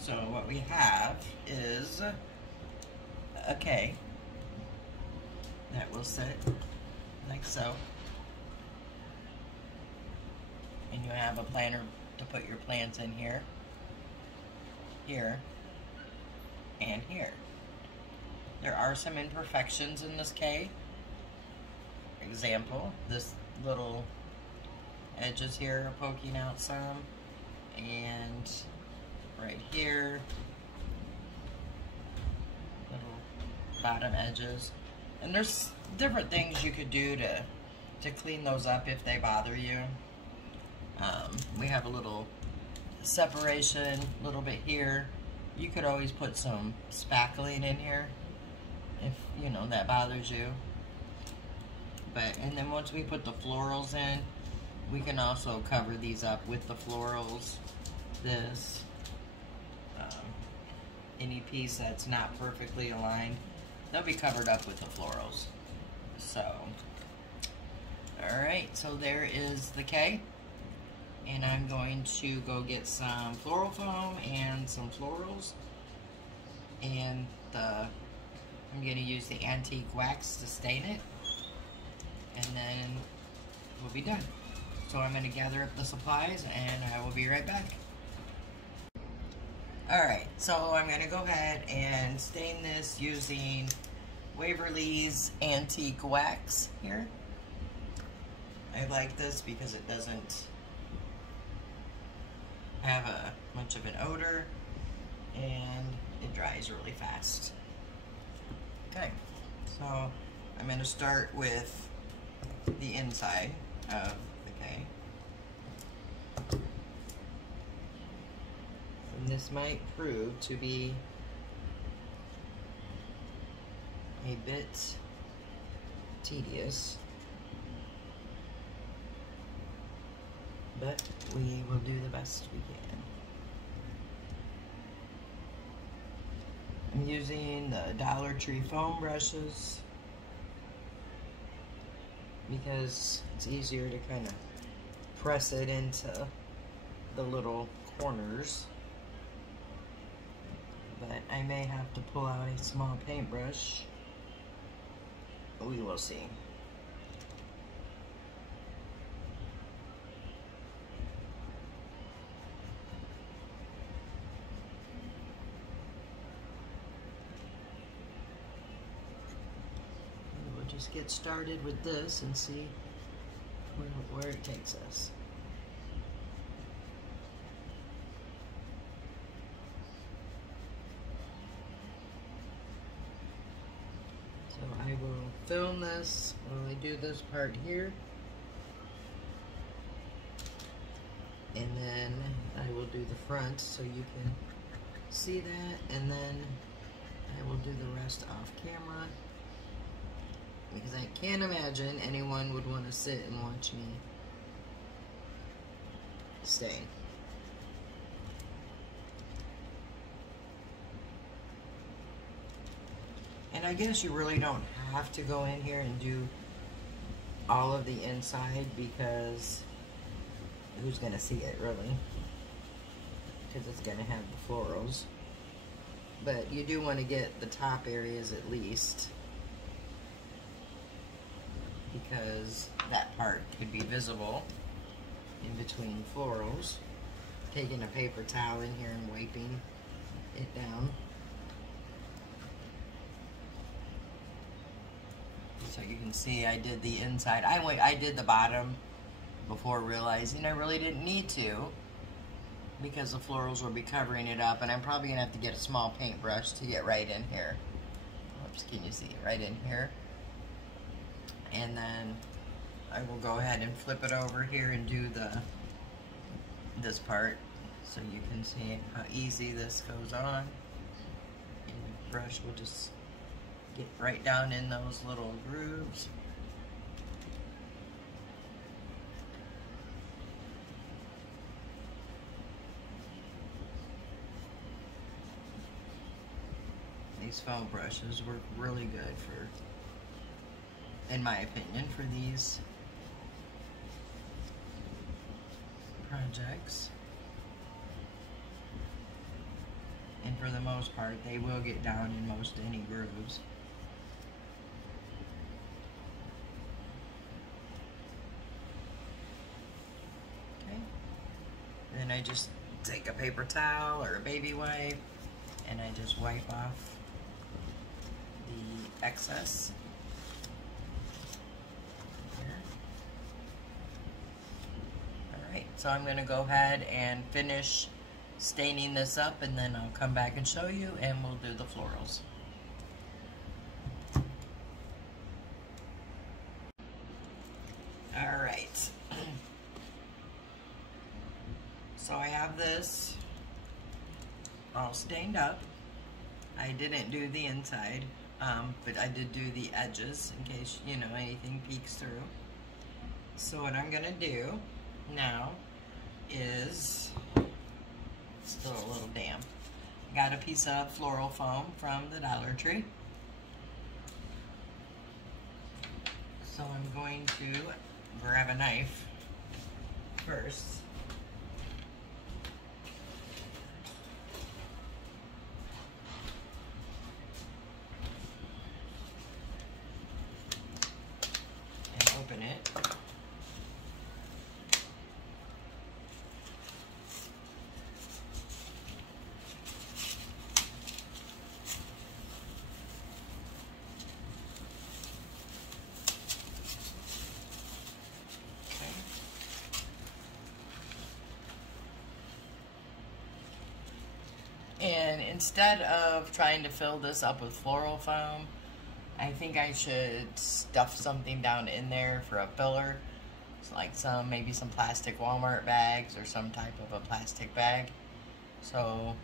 So what we have is a K that will sit like so. And you have a planter to put your plants in here, here, and here. There are some imperfections in this K. For example, this little edges here are poking out some, and right here, little bottom edges. And there's different things you could do to clean those up if they bother you. We have a little separation, a little bit here. You could always put some spackling in here if, you know, that bothers you. But, and then once we put the florals in, we can also cover these up with the florals. This, any piece that's not perfectly aligned, they'll be covered up with the florals. So, alright, so there is the K. And I'm going to go get some floral foam and some florals. And I'm going to use the antique wax to stain it. And then we'll be done. So I'm going to gather up the supplies and I will be right back. Alright, so I'm going to go ahead and stain this using Waverly's antique wax here. I like this because it doesn't have much of an odor and it dries really fast. Okay, so I'm going to start with the inside of the K. And this might prove to be a bit tedious, but we will do the best we can. I'm using the Dollar Tree foam brushes because it's easier to kind of press it into the little corners. But I may have to pull out a small paintbrush. We will see. We'll just get started with this and see where it takes us. So I will film this while I do this part here, and then I will do the front so you can see that, and then I will do the rest off camera because I can't imagine anyone would want to sit and watch me stain. And I guess you really don't have to go in here and do all of the inside because who's going to see it really? Because it's going to have the florals. But you do want to get the top areas at least, because that part could be visible in between florals. Taking a paper towel in here and wiping it down. So you can see I did the inside. I did the bottom before realizing I really didn't need to because the florals will be covering it up, and I'm probably going to have to get a small paintbrush to get right in here. Oops, can you see it? Right in here. And then I will go ahead and flip it over here and do this part so you can see how easy this goes on. And the brush will just get right down in those little grooves. These foam brushes work really good for, in my opinion, for these projects. And for the most part, they will get down in most any grooves. Then I just take a paper towel or a baby wipe and I just wipe off the excess. Alright, so I'm going to go ahead and finish staining this up, and then I'll come back and show you, and we'll do the florals. Alright. So I have this all stained up. I didn't do the inside, but I did do the edges in case, you know, anything peeks through. So what I'm gonna do now is, it's still a little damp, Got a piece of floral foam from the Dollar Tree. So I'm going to grab a knife first. And open it. And instead of trying to fill this up with floral foam, I think I should stuff something down in there for a filler. It's like maybe some plastic Walmart bags or some type of a plastic bag. So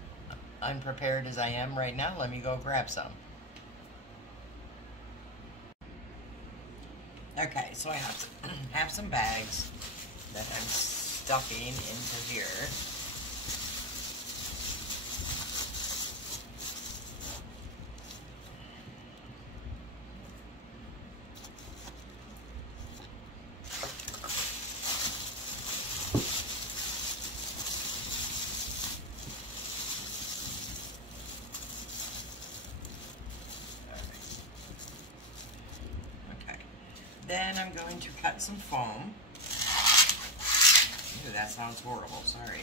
unprepared as I am right now, let me go grab some. Okay, so I have some bags that I'm stuffing into here. Then I'm going to cut some foam. Ooh, that sounds horrible, sorry.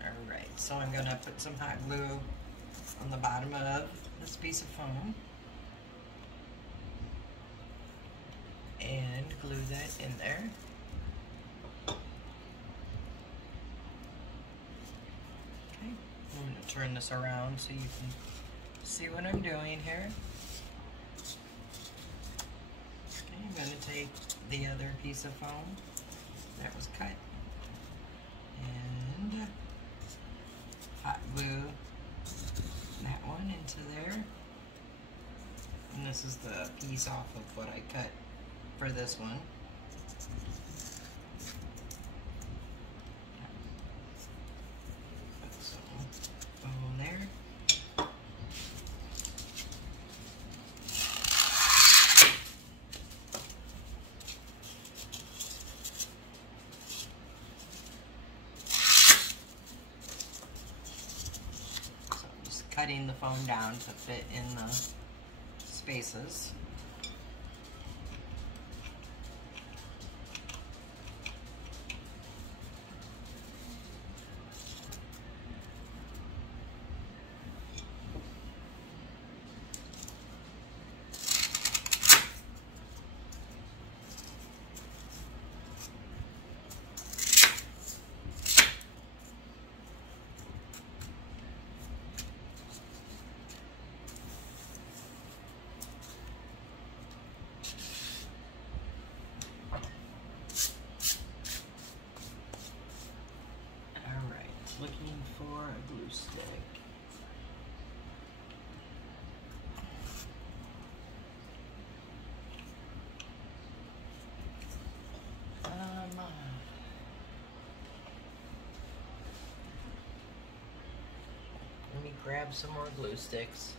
Alright, so I'm going to put some hot glue on the bottom of this piece of foam. And glue that in there. Okay, I'm going to turn this around so you can see what I'm doing here. Okay, I'm going to take the other piece of foam that was cut and hot glue that one into there. And this is the piece off of what I cut for this one. Put some foam there. So I'm just cutting the foam down to fit in the spaces. Looking for a glue stick. Let me grab some more glue sticks.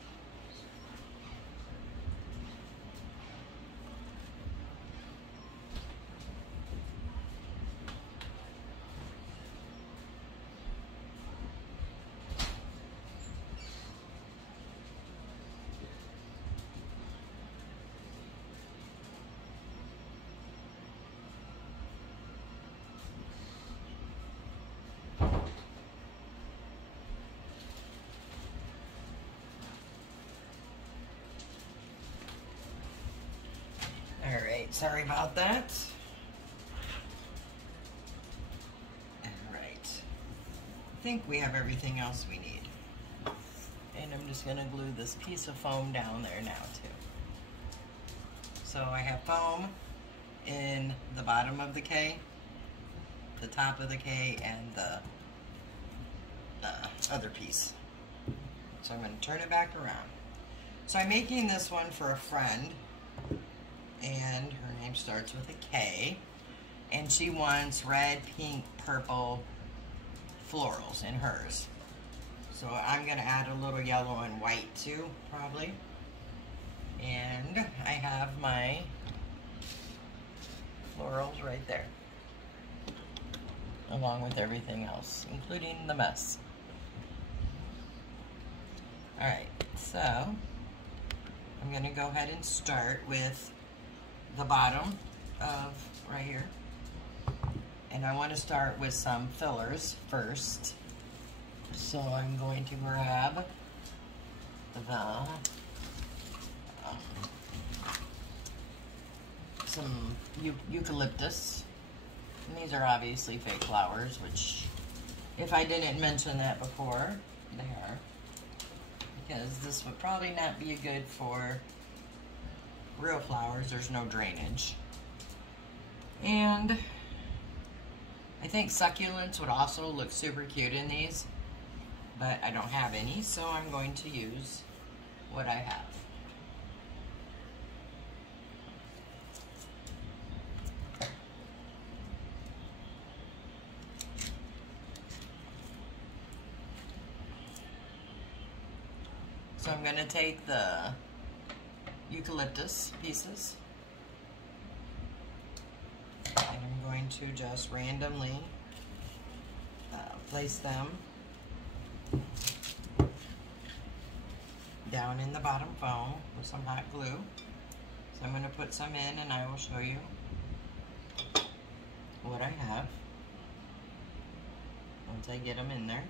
Alright, sorry about that. Alright. I think we have everything else we need. And I'm just going to glue this piece of foam down there now too. So I have foam in the bottom of the K, the top of the K, and the the other piece. So I'm going to turn it back around. So I'm making this one for a friend, and her name starts with a K, and she wants red, pink, purple florals in hers. So I'm going to add a little yellow and white too, probably. And I have my florals right there, along with everything else, including the mess. Alright, so I'm going to go ahead and start with the bottom of right here. And I want to start with some fillers first. So I'm going to grab the some eucalyptus. And these are obviously fake flowers, which, if I didn't mention that before, they are. Because this would probably not be good for real flowers. There's no drainage. And I think succulents would also look super cute in these, but I don't have any, so I'm going to use what I have. So I'm going to take the eucalyptus pieces, and I'm going to just randomly place them down in the bottom foam with some hot glue. So I'm going to put some in, and I will show you what I have once I get them in there.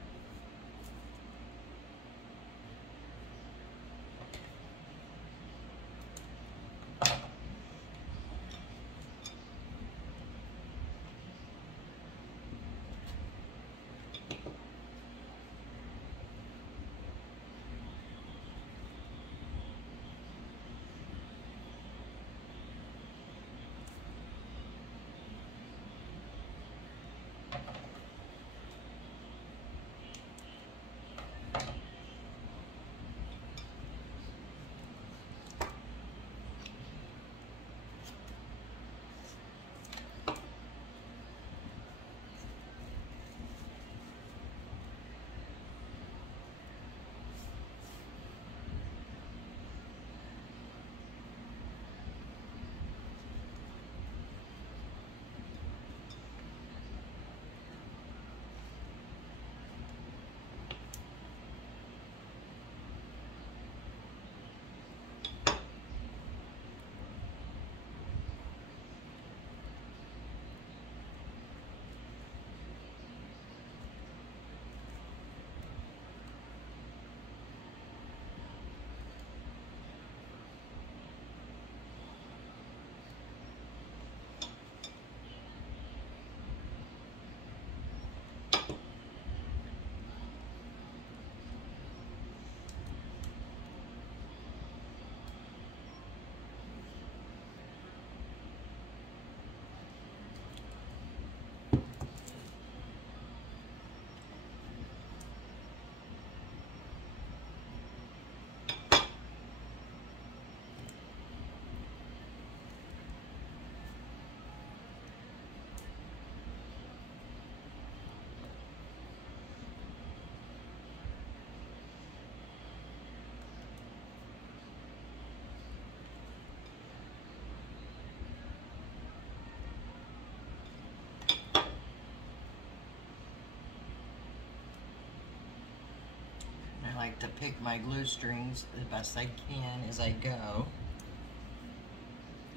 I like to pick my glue strings the best I can as I go.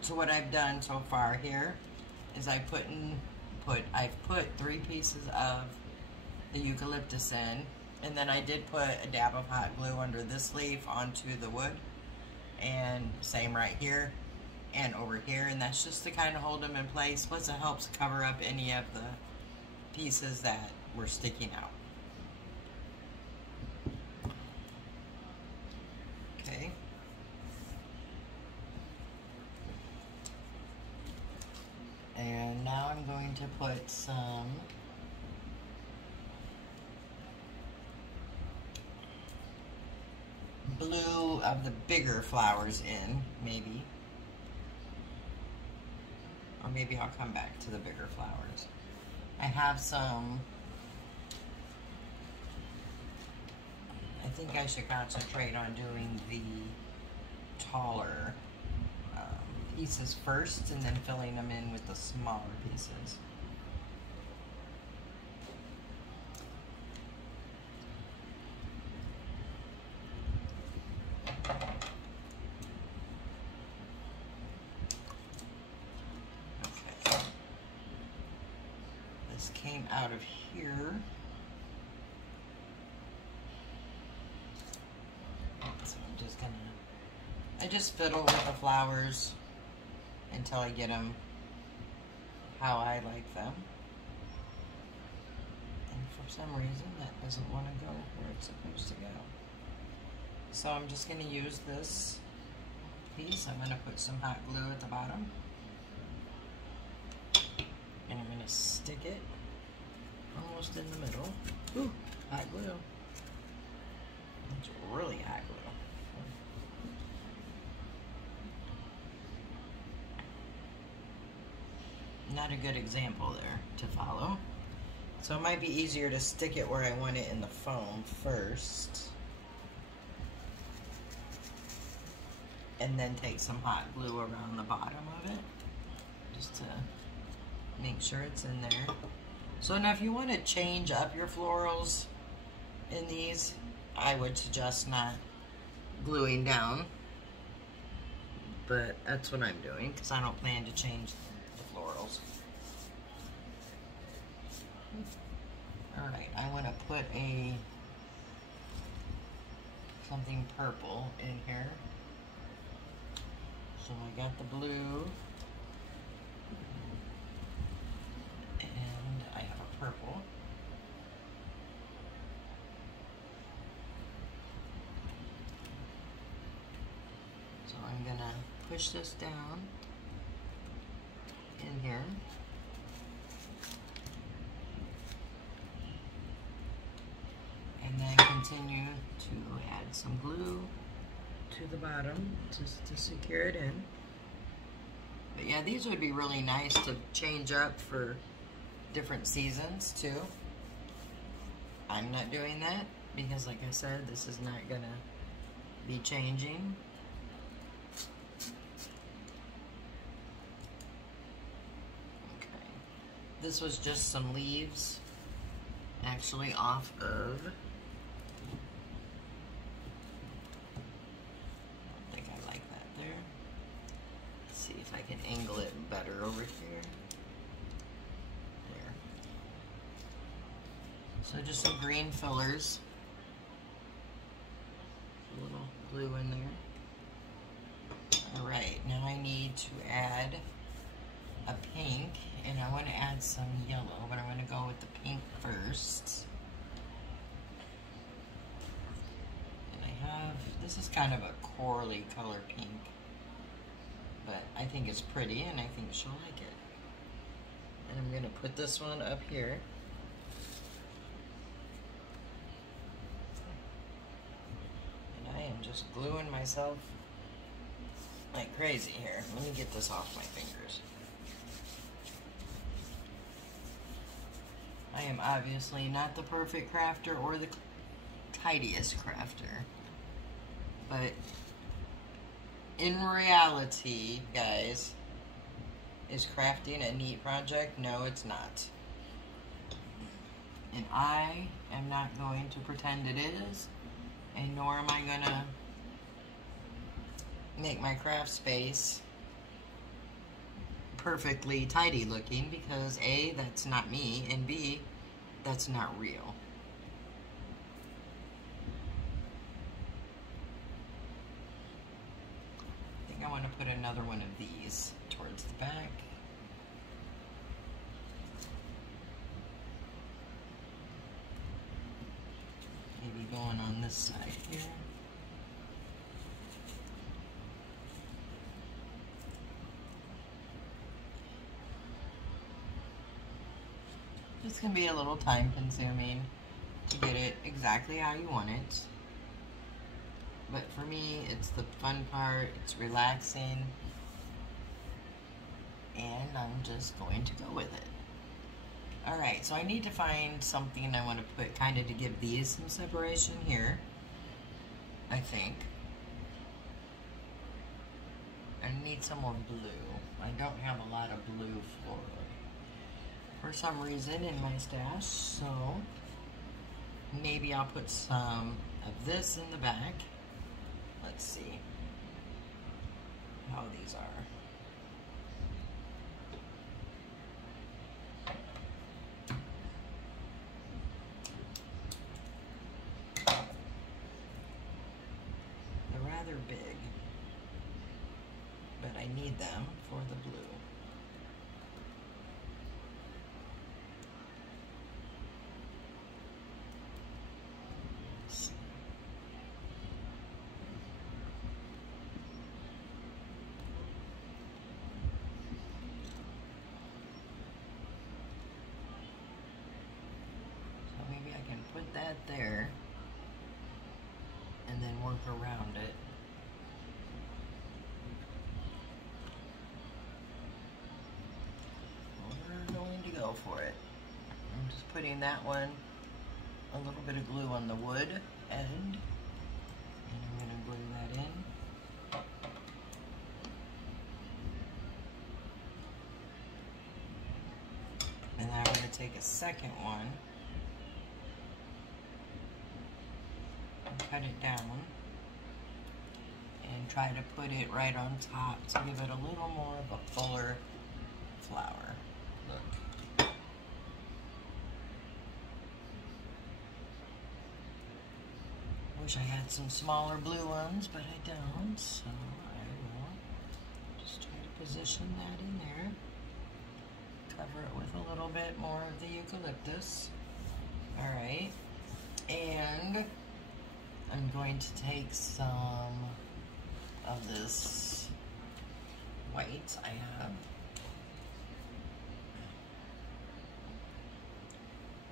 So what I've done so far here is I've put 3 pieces of the eucalyptus in, and then I did put a dab of hot glue under this leaf onto the wood, and same right here and over here, and that's just to kind of hold them in place, plus it helps cover up any of the pieces that were sticking out. Okay. And now I'm going to put some blue of the bigger flowers in, maybe. Or maybe I'll come back to the bigger flowers. I have some, I think I should concentrate on doing the taller pieces first and then filling them in with the smaller pieces. Came out of here. So I'm just gonna, I just fiddle with the flowers until I get them how I like them. And for some reason that doesn't want to go where it's supposed to go. So I'm just gonna use this piece. I'm gonna put some hot glue at the bottom. And I'm gonna stick it almost in the middle. Ooh, hot glue. It's really hot glue. Not a good example there to follow. So it might be easier to stick it where I want it in the foam first. And then take some hot glue around the bottom of it. Just to make sure it's in there. So now if you want to change up your florals in these, I would suggest not gluing down. But that's what I'm doing because I don't plan to change the florals. Alright, I want to put something purple in here. So I got the blue. And I have a purple. So I'm gonna push this down in here. And then continue to add some glue to the bottom to secure it in. But yeah, these would be really nice to change up for different seasons too. I'm not doing that because like I said, this is not gonna be changing. Okay. This was just some leaves actually off of, I think I like that there. Let's see if I can angle it better over here. There. So just some green fillers. A little glue in there. Alright, now I need to add a pink, and I want to add some yellow, but I want to go with the pink first. And I have, this is kind of a corally color pink, but I think it's pretty and I think she'll like it. And I'm going to put this one up here. And I am just gluing myself like crazy here. Let me get this off my fingers. I am obviously not the perfect crafter or the tidiest crafter, but in reality, guys, is crafting a neat project? No, it's not. And I am not going to pretend it is, and nor am I gonna make my craft space perfectly tidy looking, because A, that's not me, and B, that's not real. I think I want to put another one of these towards the back. Maybe going on this side here. It's going to be a little time consuming to get it exactly how you want it. But for me, it's the fun part, it's relaxing, and I'm just going to go with it. Alright, so I need to find something I want to put kind of to give these some separation here, I think. I need some more blue. I don't have a lot of blue for some reason in my stash, so maybe I'll put some of this in the back. Let's see how these are. They're rather big, but I need them for the blue. Put that there and then work around it. We're going to go for it. I'm just putting that one, a little bit of glue on the wood end, and I'm going to glue that in. And then I'm going to take a second one, cut it down, and try to put it right on top to give it a little more of a fuller flower look. Wish I had some smaller blue ones, but I don't, so I will just try to position that in there. Cover it with a little bit more of the eucalyptus. Alright, and I'm going to take some of this white I have,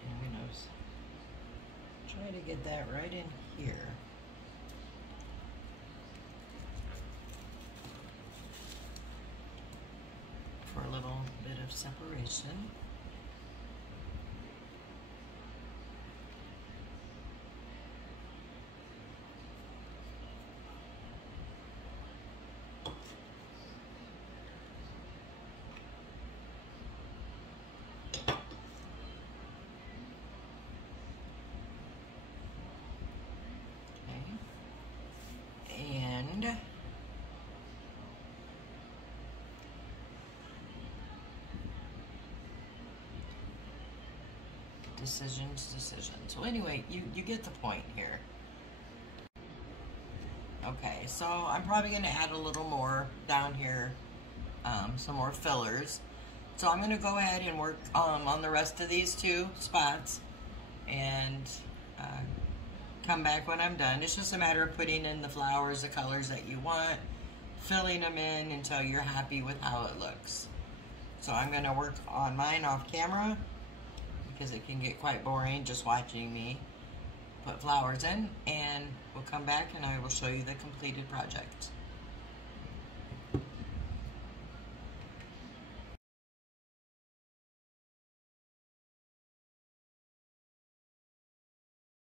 and I'm going to try to get that right in here. For a little bit of separation. Decisions. Well, anyway, you get the point here. Okay, so I'm probably going to add a little more down here, some more fillers. So I'm going to go ahead and work on the rest of these two spots and come back when I'm done. It's just a matter of putting in the flowers, the colors that you want, filling them in until you're happy with how it looks. So I'm going to work on mine off camera, because it can get quite boring just watching me put flowers in, and we'll come back and I will show you the completed project.